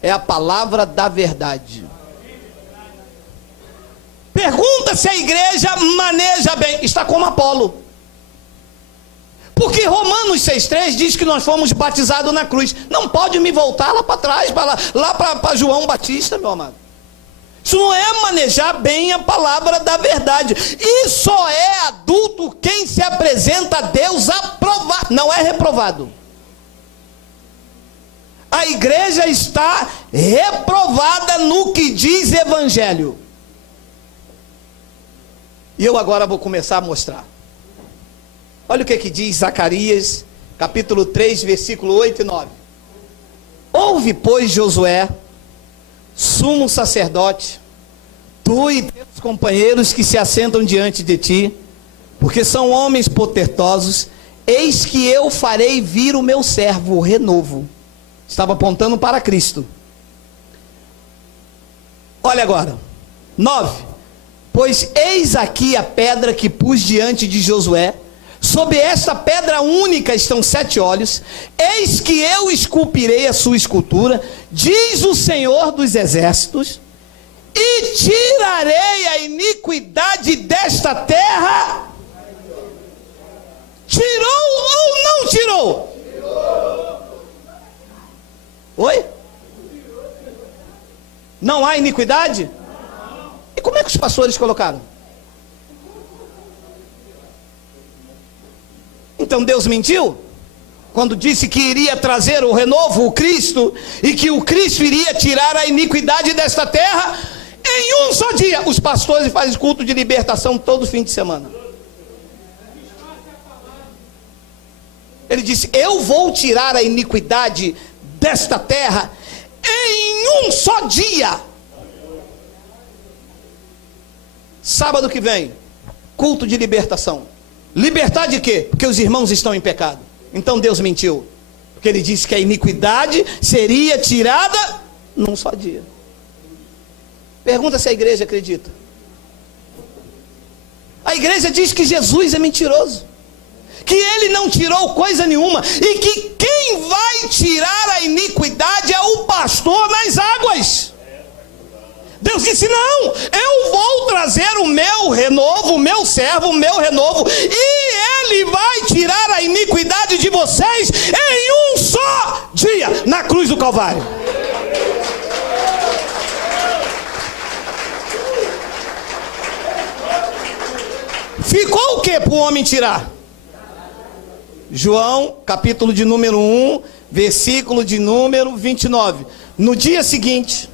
é a palavra da verdade. Pergunta se a igreja maneja bem. Está como Apolo. Porque Romanos 6,3 diz que nós fomos batizados na cruz. Não pode me voltar lá para trás, lá para João Batista, meu amado. Isso não é manejar bem a palavra da verdade. E só é adulto quem se apresenta a Deus aprovado, não é reprovado. A igreja está reprovada no que diz evangelho. E eu agora vou começar a mostrar. Olha o que diz Zacarias, capítulo 3, versículo 8 e 9. Ouve, pois, Josué, sumo sacerdote, tu e teus companheiros que se assentam diante de ti, porque são homens podertosos, eis que eu farei vir o meu servo, o renovo. Estava apontando para Cristo. Olha agora, 9. Pois eis aqui a pedra que pus diante de Josué, sob esta pedra única estão 7 olhos, eis que eu esculpirei a sua escultura, diz o Senhor dos exércitos, e tirarei a iniquidade desta terra. Tirou ou não tirou? Oi? Não há iniquidade? E como é que os pastores colocaram? Então Deus mentiu? Quando disse que iria trazer o renovo, o Cristo, e que o Cristo iria tirar a iniquidade desta terra, em um só dia. Os pastores fazem culto de libertação todo fim de semana. Ele disse: eu vou tirar a iniquidade desta terra em um só dia. Sábado que vem, culto de libertação. Libertar de quê? Porque os irmãos estão em pecado. Então Deus mentiu, porque ele disse que a iniquidade seria tirada num só dia. Pergunta se a igreja acredita. A igreja diz que Jesus é mentiroso, que ele não tirou coisa nenhuma, e que quem vai tirar a iniquidade é o pastor nas águas. Deus disse: não, eu vou trazer o meu renovo, o meu servo, o meu renovo, e ele vai tirar a iniquidade de vocês em um só dia, na cruz do Calvário. Ficou o que para o homem tirar? João, capítulo de número 1, versículo de número 29. No dia seguinte,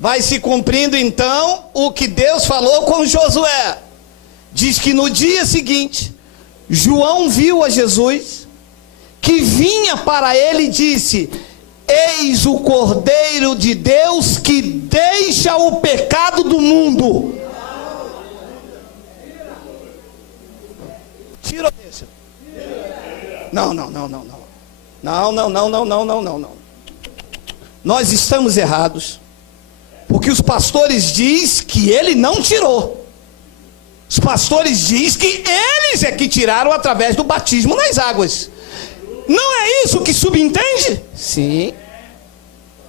vai se cumprindo então o que Deus falou com Josué. diz que no dia seguinte, João viu a Jesus, que vinha para ele e disse: eis o Cordeiro de Deus que deixa o pecado do mundo. Tira ou deixa? Não. Não. Nós estamos errados, porque os pastores dizem que ele não tirou. Os pastores dizem que eles é que tiraram através do batismo nas águas. Não é isso que subentende? Sim.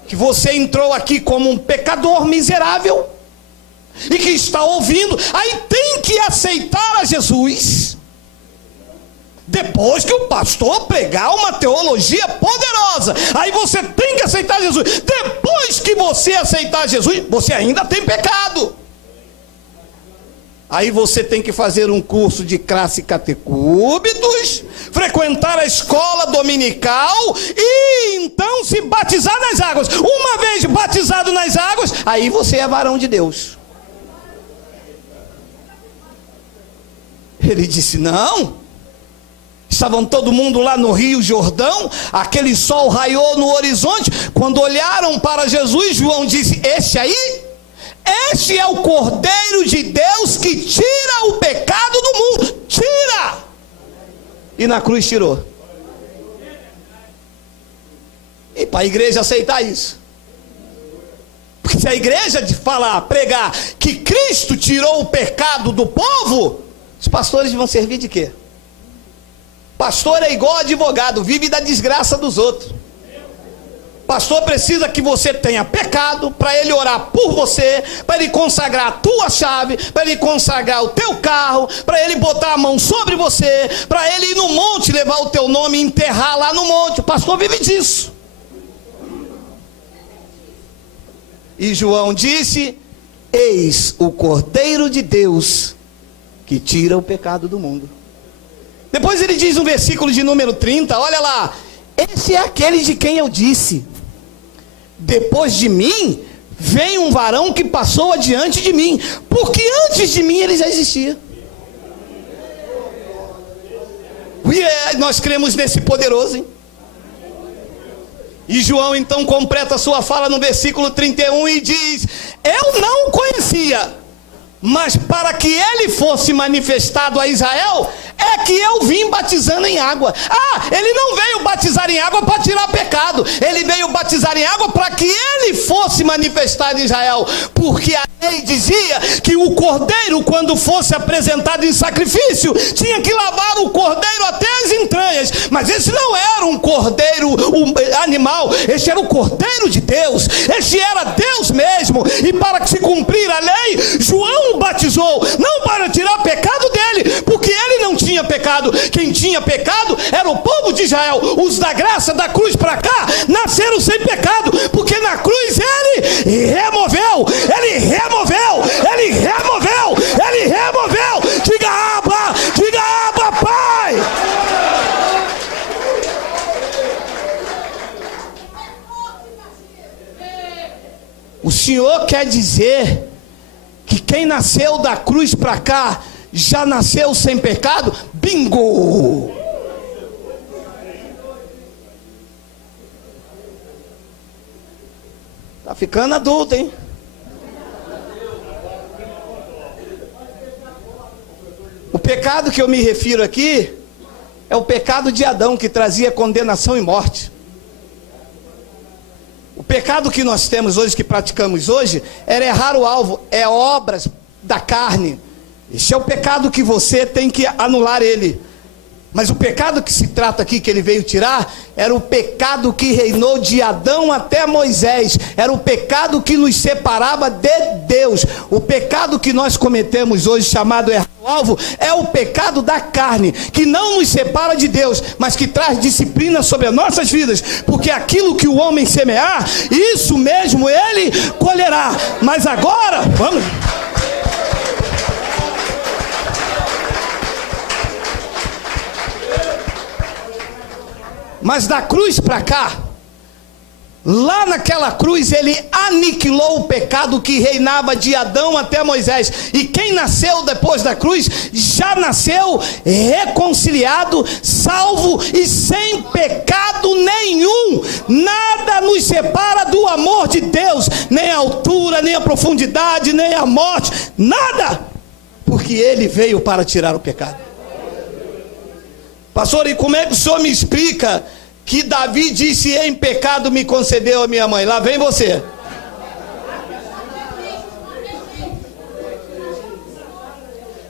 Que você entrou aqui como um pecador miserável e que está ouvindo, aí tem que aceitar a Jesus depois que o pastor pregar uma teologia poderosa. Aí você tem que aceitar Jesus. Depois que você aceitar Jesus, você ainda tem pecado. Aí você tem que fazer um curso de classe catecúbitos, frequentar a escola dominical e então se batizar nas águas. Uma vez batizado nas águas, aí você é varão de Deus. Ele disse: não. Estavam todo mundo lá no Rio Jordão, aquele sol raiou no horizonte. Quando olharam para Jesus, João disse: este é o Cordeiro de Deus que tira o pecado do mundo. Tira! E na cruz tirou. E para a igreja aceitar isso, porque se a igreja pregar que Cristo tirou o pecado do povo, os pastores vão servir de quê? Pastor é igual advogado, vive da desgraça dos outros. Pastor precisa que você tenha pecado para ele orar por você, para ele consagrar a tua chave, para ele consagrar o teu carro, para ele botar a mão sobre você, para ele ir no monte levar o teu nome e enterrar lá no monte. O pastor vive disso. E João disse: eis o Cordeiro de Deus que tira o pecado do mundo. Depois ele diz no versículo de número 30, olha lá: esse é aquele de quem eu disse: depois de mim vem um varão que passou adiante de mim, porque antes de mim ele já existia. Nós cremos nesse poderoso, hein? E João então completa a sua fala no versículo 31 e diz: eu não o conhecia, mas para que ele fosse manifestado a Israel, é que eu vim batizando em água. Ele não veio batizar em água para tirar pecado. Ele veio batizar em água para que ele fosse manifestado em Israel. Porque a lei dizia que o cordeiro, quando fosse apresentado em sacrifício, tinha que lavar o cordeiro até as entranhas. Mas esse não era um cordeiro animal. Esse era o Cordeiro de Deus. Esse era Deus mesmo. E para que se cumprir a lei, João o batizou, não para tirar pecado dele, porque ele não tinha pecado. Quem tinha pecado era o povo de Israel. Os da graça da cruz para cá nasceram sem pecado, porque na cruz ele removeu. Diga Abba, Pai. O Senhor quer dizer que quem nasceu da cruz para cá já nasceu sem pecado? Bingo! Tá ficando adulto, hein? O pecado que eu me refiro aqui é o pecado de Adão, que trazia condenação e morte. O pecado que nós temos hoje, que praticamos hoje, era errar o alvo, é obras da carne. Esse é o pecado que você tem que anular ele. Mas o pecado que se trata aqui, que ele veio tirar, era o pecado que reinou de Adão até Moisés. Era o pecado que nos separava de Deus. O pecado que nós cometemos hoje, chamado errar o alvo, é o pecado da carne, que não nos separa de Deus, mas que traz disciplina sobre as nossas vidas. Porque aquilo que o homem semear, isso mesmo ele colherá. Mas agora, vamos... Mas da cruz para cá, Lá naquela cruz ele aniquilou o pecado que reinava de Adão até Moisés. E quem nasceu depois da cruz já nasceu reconciliado, salvo e sem pecado nenhum. Nada nos separa do amor de Deus, nem a altura, nem a profundidade, nem a morte, nada, porque ele veio para tirar o pecado. Pastor, e como é que o senhor me explica que Davi disse: em pecado me concedeu a minha mãe? Lá vem você.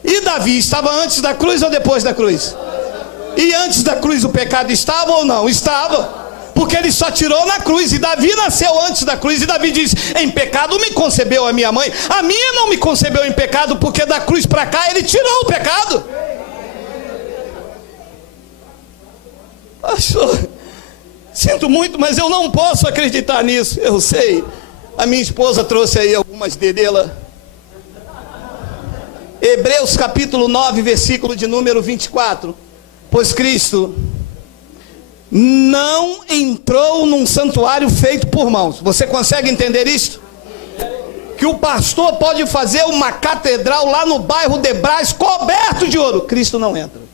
E Davi estava antes da cruz ou depois da cruz? E antes da cruz o pecado estava ou não? Estava, porque ele só tirou na cruz. E Davi nasceu antes da cruz. E Davi disse: em pecado me concebeu a minha mãe. A minha não me concebeu em pecado, porque da cruz para cá ele tirou o pecado. Pastor, sinto muito, mas eu não posso acreditar nisso. Eu sei, a minha esposa trouxe aí algumas dedela. Hebreus capítulo 9, versículo de número 24. Pois Cristo não entrou num santuário feito por mãos. Você consegue entender isto? Que o pastor pode fazer uma catedral lá no bairro de Brás coberto de ouro. Cristo não entra.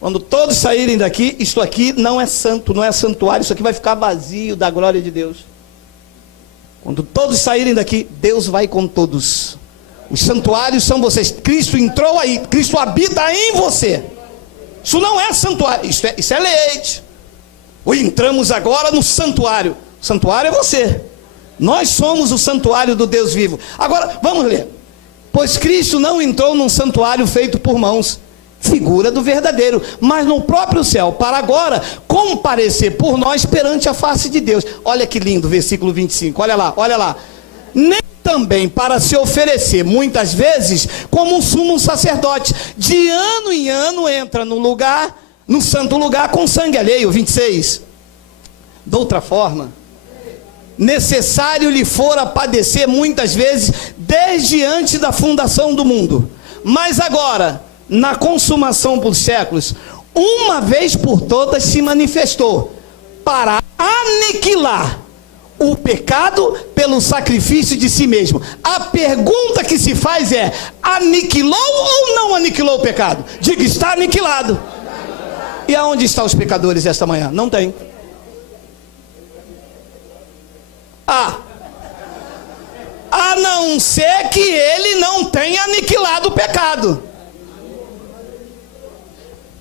Quando todos saírem daqui, isto aqui não é santo, não é santuário, isso aqui vai ficar vazio da glória de Deus. Quando todos saírem daqui, Deus vai com todos. Os santuários são vocês. Cristo entrou aí, Cristo habita em você. Isso não é santuário, isso é leite. Ou entramos agora no santuário. O santuário é você. Nós somos o santuário do Deus vivo. Agora, vamos ler. Pois Cristo não entrou num santuário feito por mãos, figura do verdadeiro, mas no próprio céu, para agora comparecer por nós perante a face de Deus. Olha que lindo, versículo 25, olha lá, olha lá. Nem também para se oferecer muitas vezes como um sumo sacerdote, de ano em ano entra no lugar, no santo lugar com sangue alheio. 26. De outra forma, necessário lhe fora padecer muitas vezes desde antes da fundação do mundo, mas agora, na consumação por séculos, uma vez por todas se manifestou para aniquilar o pecado pelo sacrifício de si mesmo. A pergunta que se faz é: aniquilou ou não aniquilou o pecado? Diga: está aniquilado. E aonde estão os pecadores esta manhã? Não tem. A não ser que ele não tenha aniquilado o pecado.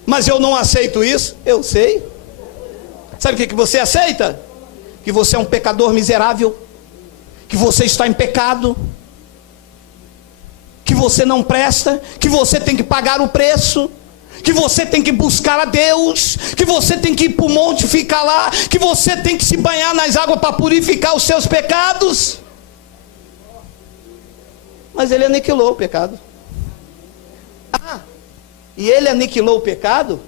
Mas eu não aceito isso. Eu sei. Sabe o que você aceita? Que você é um pecador miserável, que você está em pecado, que você não presta, que você tem que pagar o preço, que você tem que buscar a Deus, que você tem que ir para o monte ficar lá, que você tem que se banhar nas águas para purificar os seus pecados. Mas ele aniquilou o pecado. E ele aniquilou o pecado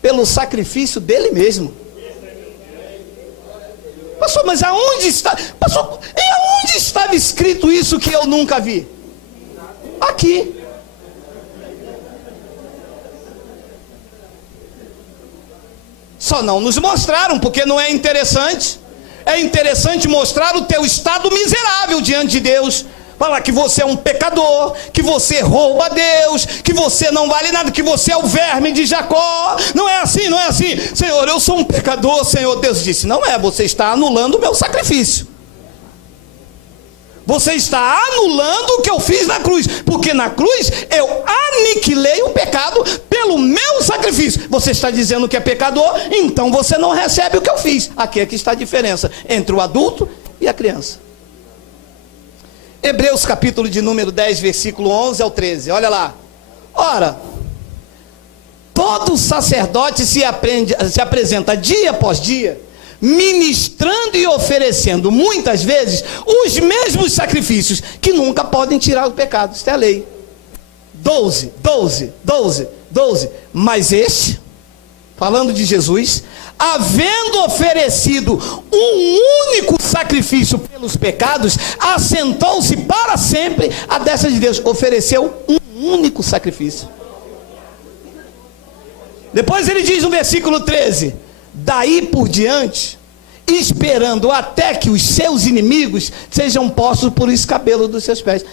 pelo sacrifício dele mesmo. Pastor, mas aonde está? Pastor, e aonde estava escrito isso que eu nunca vi? Aqui. Só não nos mostraram, porque não é interessante. É interessante mostrar o teu estado miserável diante de Deus. Falar que você é um pecador, que você rouba a Deus, que você não vale nada, que você é o verme de Jacó. Não é assim, não é assim. Senhor, eu sou um pecador, Senhor. Deus disse: não é, você está anulando o meu sacrifício. Você está anulando o que eu fiz na cruz, porque na cruz eu aniquilei o pecado pelo meu sacrifício. Você está dizendo que é pecador, então você não recebe o que eu fiz. Aqui é que está a diferença entre o adulto e a criança. Hebreus capítulo de número 10, versículo 11 ao 13, olha lá. Ora, todo sacerdote se apresenta dia após dia, ministrando e oferecendo muitas vezes os mesmos sacrifícios, que nunca podem tirar o pecado. Isso é a lei. 12. Mas este, falando de Jesus, havendo oferecido um único sacrifício pelos pecados, assentou-se para sempre à destra de Deus. Ofereceu um único sacrifício. Depois ele diz no versículo 13: daí por diante, esperando até que os seus inimigos sejam postos por escabelo dos seus pés.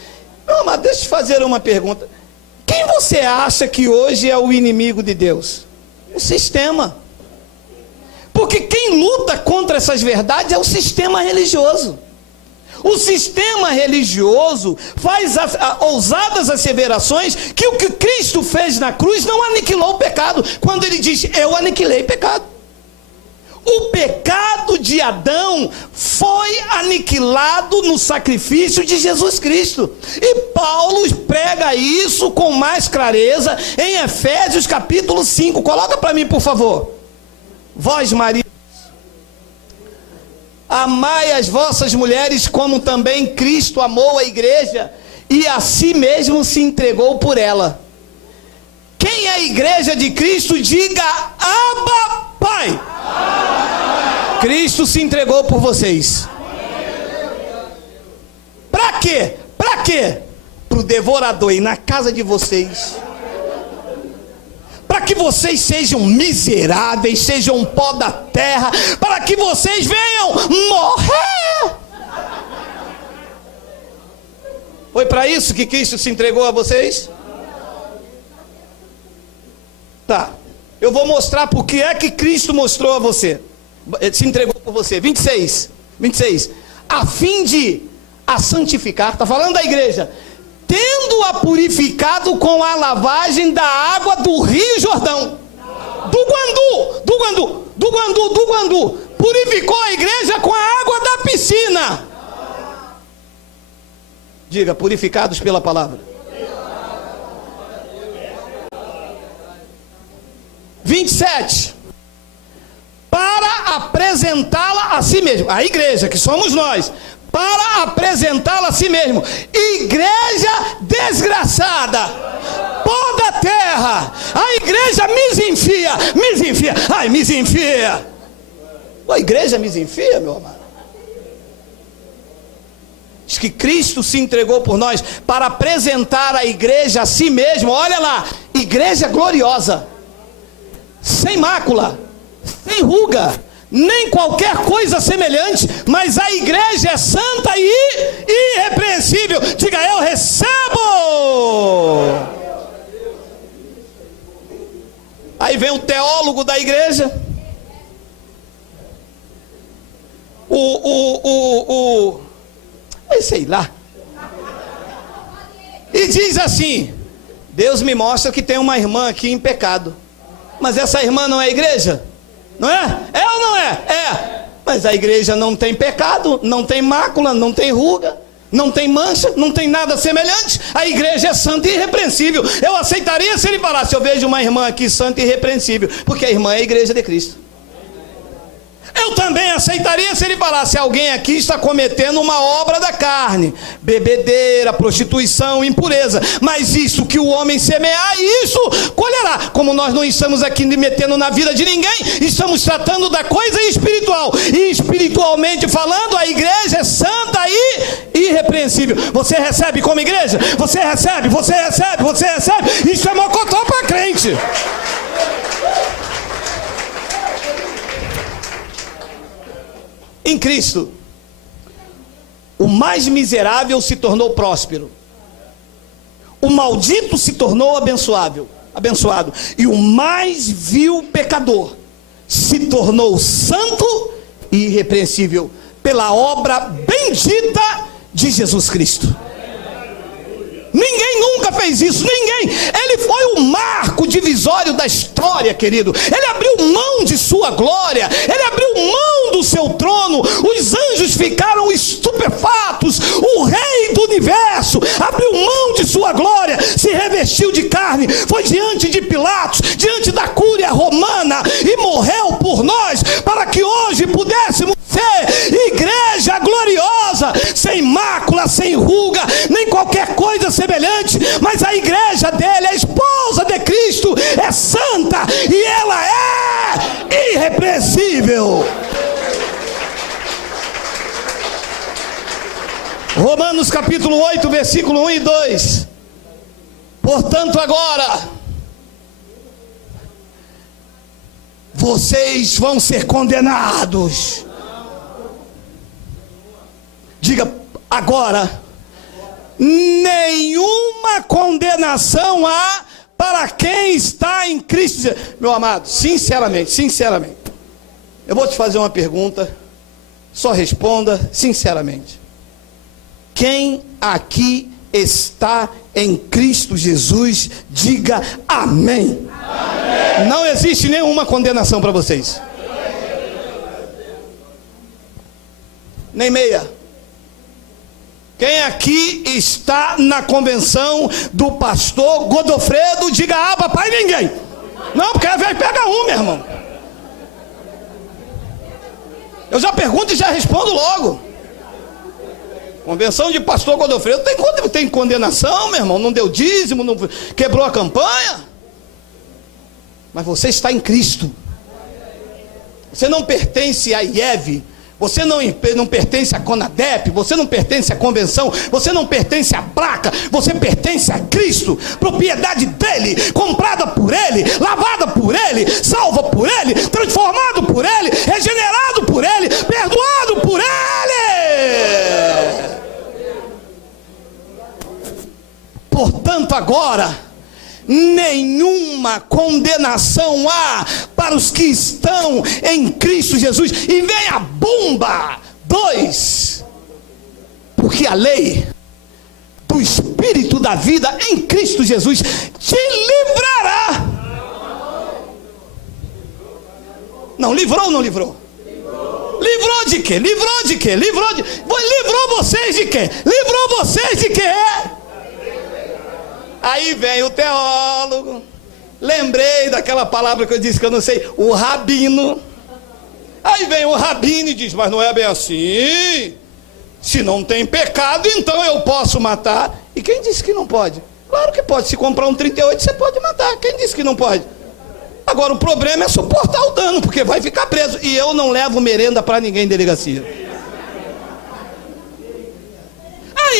Não, mas deixa eu te fazer uma pergunta. Quem você acha que hoje é o inimigo de Deus? O sistema. Porque quem luta contra essas verdades é o sistema religioso. O sistema religioso faz ousadas asseverações que o que Cristo fez na cruz não aniquilou o pecado. Quando ele diz, eu aniquilei pecado. O pecado de Adão foi aniquilado no sacrifício de Jesus Cristo. E Paulo prega isso com mais clareza em Efésios capítulo 5. Coloca para mim, por favor. Vós, maridos, amai as vossas mulheres como também Cristo amou a igreja e a si mesmo se entregou por ela. Quem é a igreja de Cristo, diga Abba, Pai. Cristo se entregou por vocês. Para quê? Para quê? Para o devorador ir na casa de vocês, para que vocês sejam miseráveis, sejam pó da terra, para que vocês venham morrer. Foi para isso que Cristo se entregou a vocês? Tá, eu vou mostrar por que é que Cristo mostrou a você, se entregou por você. 26, a fim de a santificar, está falando da igreja, tendo-a purificado com a lavagem da água do Rio Jordão. Do Guandu. Purificou a igreja com a água da piscina. Diga, purificados pela palavra. 27. Para apresentá-la a si mesmo. A igreja, que somos nós. Para apresentá-la a si mesmo. Igreja desgraçada, pó da terra. A igreja misenfia. Ai, misenfia. A igreja misenfia, meu amado. Diz que Cristo se entregou por nós para apresentar a igreja a si mesmo. Olha lá, igreja gloriosa, sem mácula, sem ruga, nem qualquer coisa semelhante, mas a igreja é santa e irrepreensível. Diga, eu recebo. Aí vem o teólogo da igreja, sei lá, e diz assim: Deus me mostra que tem uma irmã aqui em pecado, mas essa irmã não é igreja? Não é? É ou não é? É. Mas a igreja não tem pecado, não tem mácula, não tem ruga, não tem mancha, não tem nada semelhante. A igreja é santa e irrepreensível. Eu aceitaria se ele falasse: eu vejo uma irmã aqui santa e irrepreensível, porque a irmã é a igreja de Cristo. Eu também aceitaria se ele falasse: alguém aqui está cometendo uma obra da carne, bebedeira, prostituição, impureza, mas isso que o homem semear, isso colherá. Como nós não estamos aqui metendo na vida de ninguém, estamos tratando da coisa espiritual, e espiritualmente falando, a igreja é santa e irrepreensível. Você recebe como igreja? Você recebe. Isso é mocotó para crente. Em Cristo, o mais miserável se tornou próspero, o maldito se tornou abençoado, e o mais vil pecador se tornou santo e irrepreensível pela obra bendita de Jesus Cristo. Ninguém nunca fez isso, ninguém. Ele foi o marco divisório da história, querido. Ele abriu mão de sua glória, ele abriu mão do seu trono. Os anjos ficaram estupefatos. O rei do universo abriu mão de sua glória, se revestiu de carne, foi diante de Pilatos, diante da cúria romana, e morreu por nós, para que hoje pudéssemos ser igreja gloriosa, sem mácula, sem ruga, nem qualquer coisa semelhante. Mas a igreja dele, a esposa de Cristo, é santa e ela é irrepreensível. Romanos capítulo 8, versículo 1 e 2. Portanto agora, vocês vão ser condenados. Diga agora: nenhuma condenação há para quem está em Cristo. Meu amado, sinceramente, eu vou te fazer uma pergunta, só responda sinceramente. Quem aqui está em Cristo Jesus, diga amém. Amém. Não existe nenhuma condenação para vocês. Nem meia. Quem aqui está na convenção do pastor Godofredo, diga papai, ninguém. Não, porque às vezes pega um, meu irmão. Eu já pergunto e já respondo logo. Convenção de pastor Godofredo tem condenação, meu irmão. Não deu dízimo, não quebrou a campanha. Mas você está em Cristo. Você não pertence a IEV. Você não pertence a Conadep, você não pertence à convenção, você não pertence à placa, você pertence a Cristo, propriedade dele, comprada por ele, lavada por ele, salva por ele, transformado por ele, regenerado por ele, perdoado por ele. Portanto, agora, nenhuma condenação há para os que estão em Cristo Jesus. E vem a bomba 2, porque a lei do Espírito da vida em Cristo Jesus te livrará. Não, livrou ou não livrou? Livrou de quê? Livrou de quê? Livrou vocês de quê? Livrou vocês de quê? Aí vem o teólogo. Lembrei daquela palavra que eu disse que eu não sei, o rabino. Aí vem o rabino e diz: mas não é bem assim. Se não tem pecado, então eu posso matar. E quem disse que não pode? Claro que pode. Se comprar um 38, você pode matar. Quem disse que não pode? Agora o problema é suportar o dano, porque vai ficar preso. E eu não levo merenda para ninguém em delegacia.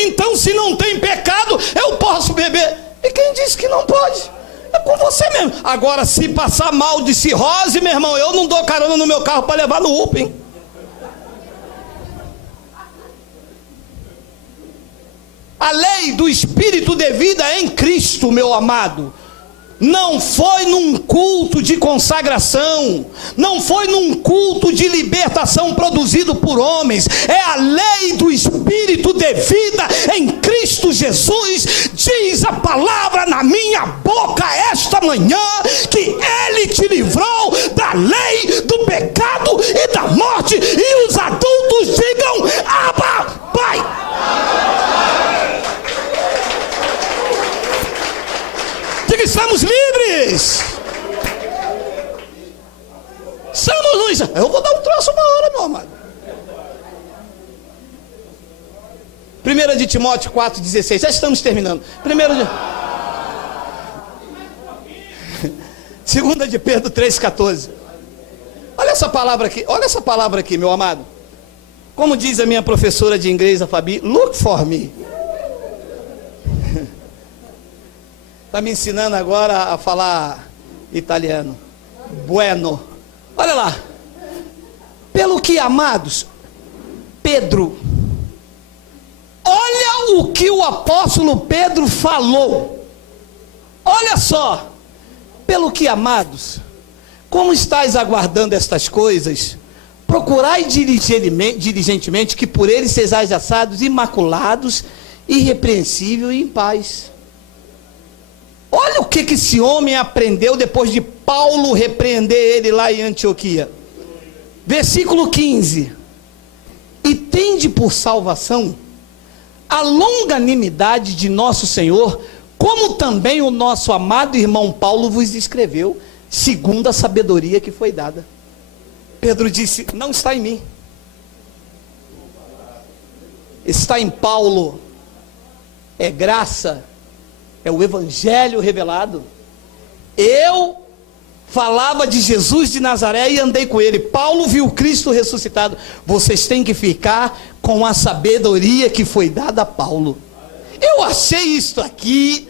Então, se não tem pecado, eu posso beber. E quem disse que não pode? É com você mesmo. Agora, se passar mal de cirrose, meu irmão, eu não dou carona no meu carro para levar no UPA, hein? A lei do Espírito de vida em Cristo, meu amado, não foi num culto de consagração, não foi num culto de libertação produzido por homens. É a lei do Espírito de vida em Cristo Jesus. Diz a palavra na minha boca esta manhã que Ele te livrou da lei do pecado e da morte. E os adultos digam: Abba, Pai. Diga: estamos livres. Estamos livres. Eu vou dar um troço uma hora, meu amado. 1 de Timóteo 4,16. Já estamos terminando. 2 de Pedro 3,14. Olha essa palavra aqui. Olha essa palavra aqui, meu amado. Como diz a minha professora de inglês, a Fabi: look for me. Está me ensinando agora a falar italiano. Bueno. Olha lá. Pelo que, amados, Pedro, olha o que o apóstolo Pedro falou. Olha só. Pelo que, amados, como estáis aguardando estas coisas, procurai diligentemente que por eles sejais achados imaculados, irrepreensível e em paz. Olha o que esse homem aprendeu depois de Paulo repreender ele lá em Antioquia. Versículo 15. E tende por salvação a longanimidade de nosso Senhor, como também o nosso amado irmão Paulo vos escreveu, segundo a sabedoria que foi dada. Pedro disse: não está em mim, está em Paulo. É graça, é o evangelho revelado. Eu falava de Jesus de Nazaré e andei com ele. Paulo viu Cristo ressuscitado. Vocês têm que ficar com a sabedoria que foi dada a Paulo. Eu achei isto aqui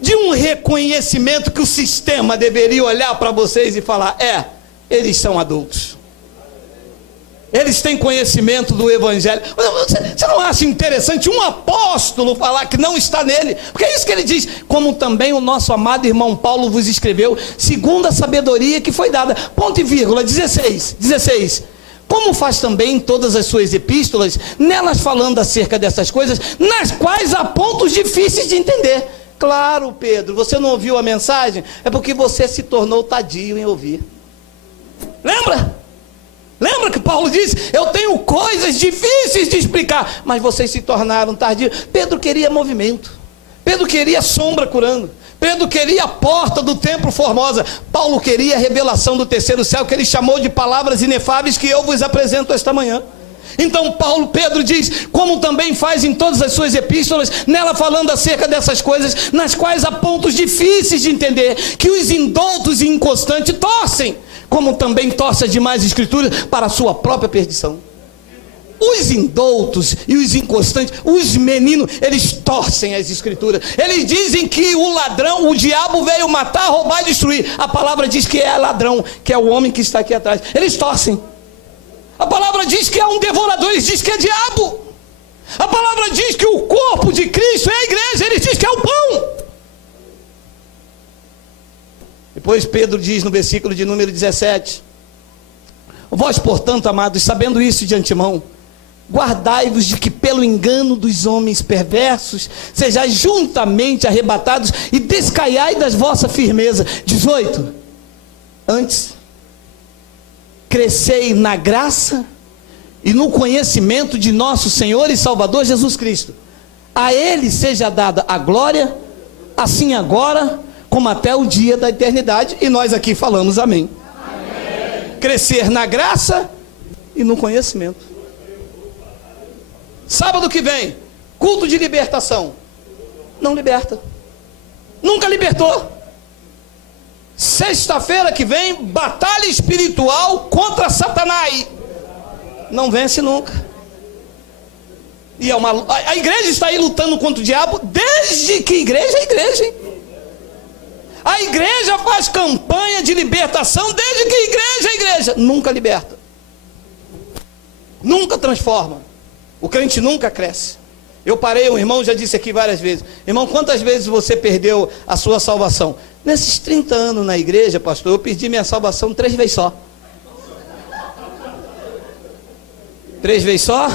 de um reconhecimento que o sistema deveria olhar para vocês e falar: eles são adultos. Eles têm conhecimento do Evangelho. Você não acha interessante um apóstolo falar que não está nele? Porque é isso que ele diz. Como também o nosso amado irmão Paulo vos escreveu, segundo a sabedoria que foi dada. Ponto e vírgula, 16. Como faz também em todas as suas epístolas, nelas falando acerca dessas coisas, nas quais há pontos difíceis de entender. Claro, Pedro, você não ouviu a mensagem? É porque você se tornou tadio em ouvir. Lembra que Paulo disse, eu tenho coisas difíceis de explicar, mas vocês se tornaram tardios. Pedro queria movimento, Pedro queria sombra curando, Pedro queria a porta do templo formosa, Paulo queria a revelação do terceiro céu, que ele chamou de palavras inefáveis, que eu vos apresento esta manhã. Então Pedro diz, como também faz em todas as suas epístolas, nela falando acerca dessas coisas, nas quais há pontos difíceis de entender, que os indoutos e inconstantes torcem, como também torce as demais escrituras para a sua própria perdição. Os indoutos e os inconstantes, os meninos, eles torcem as escrituras. Eles dizem que o ladrão, o diabo veio matar, roubar e destruir. A palavra diz que é ladrão, que é o homem que está aqui atrás. Eles torcem. A palavra diz que é um devorador, eles dizem que é diabo. A palavra diz que o corpo de Cristo é a igreja, eles dizem que é o pão. Depois Pedro diz no versículo de número 17: vós, portanto, amados, sabendo isso de antemão, guardai-vos de que pelo engano dos homens perversos sejais juntamente arrebatados e descaiai das vossa firmeza. 18. Antes, crescei na graça e no conhecimento de nosso Senhor e Salvador Jesus Cristo. A Ele seja dada a glória, assim agora como até o dia da eternidade. E nós aqui falamos amém. Amém. Crescer na graça e no conhecimento. Sábado que vem, culto de libertação. Não liberta. Nunca libertou. Sexta-feira que vem, batalha espiritual contra Satanás. Não vence nunca. E a igreja está aí lutando contra o diabo desde que igreja é igreja, hein? A igreja faz campanha de libertação desde que igreja é igreja. Nunca liberta. Nunca transforma. O crente nunca cresce. Eu parei, um irmão já disse aqui várias vezes: irmão, quantas vezes você perdeu a sua salvação? Nesses 30 anos na igreja, pastor, eu perdi minha salvação 3 vezes só. 3 vezes só?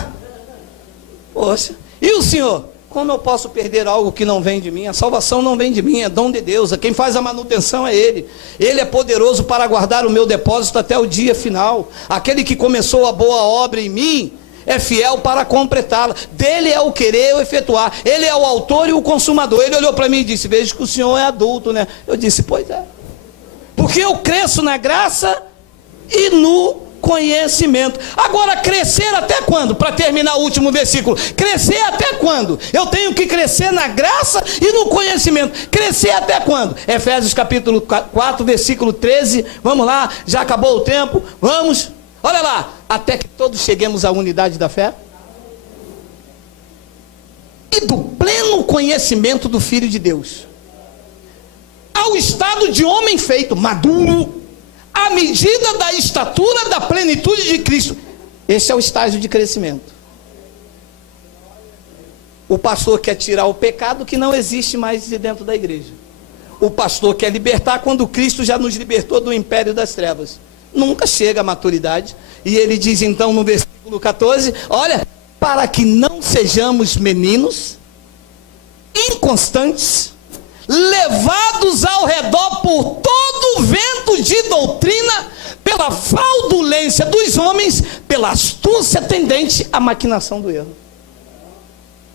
Poxa. E o senhor? Como eu posso perder algo que não vem de mim? A salvação não vem de mim, é dom de Deus. Quem faz a manutenção é Ele. Ele é poderoso para guardar o meu depósito até o dia final. Aquele que começou a boa obra em mim é fiel para completá-la. Dele é o querer, o efetuar. Ele é o autor e o consumador. Ele olhou para mim e disse: vejo que o senhor é adulto, né? Eu disse: pois é. Porque eu cresço na graça e no conhecimento. Agora, crescer até quando? Para terminar o último versículo. Crescer até quando? Eu tenho que crescer na graça e no conhecimento. Crescer até quando? Efésios capítulo 4, versículo 13. Vamos lá, já acabou o tempo. Vamos. Olha lá. Até que todos cheguemos à unidade da fé e do pleno conhecimento do Filho de Deus, ao estado de homem feito maduro, à medida da estatura da plenitude de Cristo. Esse é o estágio de crescimento. O pastor quer tirar o pecado que não existe mais de dentro da igreja. O pastor quer libertar quando Cristo já nos libertou do império das trevas. Nunca chega à maturidade. E ele diz então no versículo 14: olha, para que não sejamos meninos inconstantes, levados ao redor por todo o vento de doutrina, pela fraudulência dos homens, pela astúcia tendente à maquinação do erro.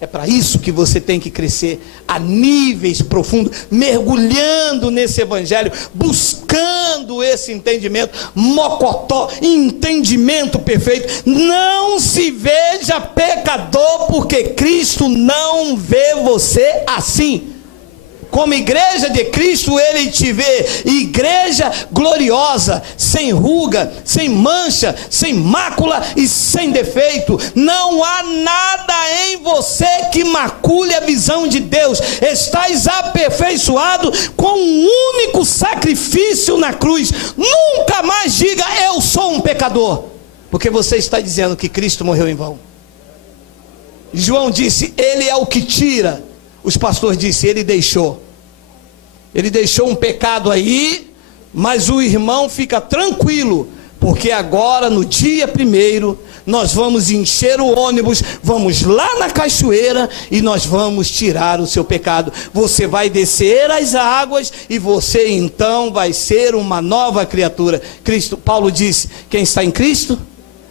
É para isso que você tem que crescer a níveis profundos, mergulhando nesse evangelho, buscando esse entendimento, mocotó, entendimento perfeito. Não se veja pecador, porque Cristo não vê você assim. Como igreja de Cristo, Ele te vê igreja gloriosa, sem ruga, sem mancha, sem mácula e sem defeito. Não há nada em você que macule a visão de Deus. Estás aperfeiçoado com um único sacrifício na cruz. Nunca mais diga: um pecador, porque você está dizendo que Cristo morreu em vão. João disse, ele é o que tira. Os pastores disseram, ele deixou. Ele deixou um pecado aí, mas o irmão fica tranquilo, porque agora no dia 1º, nós vamos encher o ônibus, vamos lá na cachoeira e nós vamos tirar o seu pecado. Você vai descer as águas e você então vai ser uma nova criatura. Paulo disse, quem está em Cristo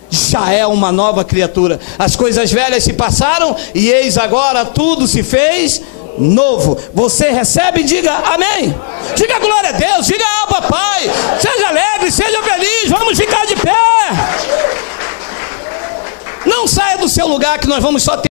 já é uma nova criatura. As coisas velhas se passaram e eis agora tudo se fez novo. Você recebe? Diga amém. Diga glória a Deus, diga Abba Pai. Seja alegre, seja feliz, vamos ficar de pé. Não saia do seu lugar que nós vamos só ter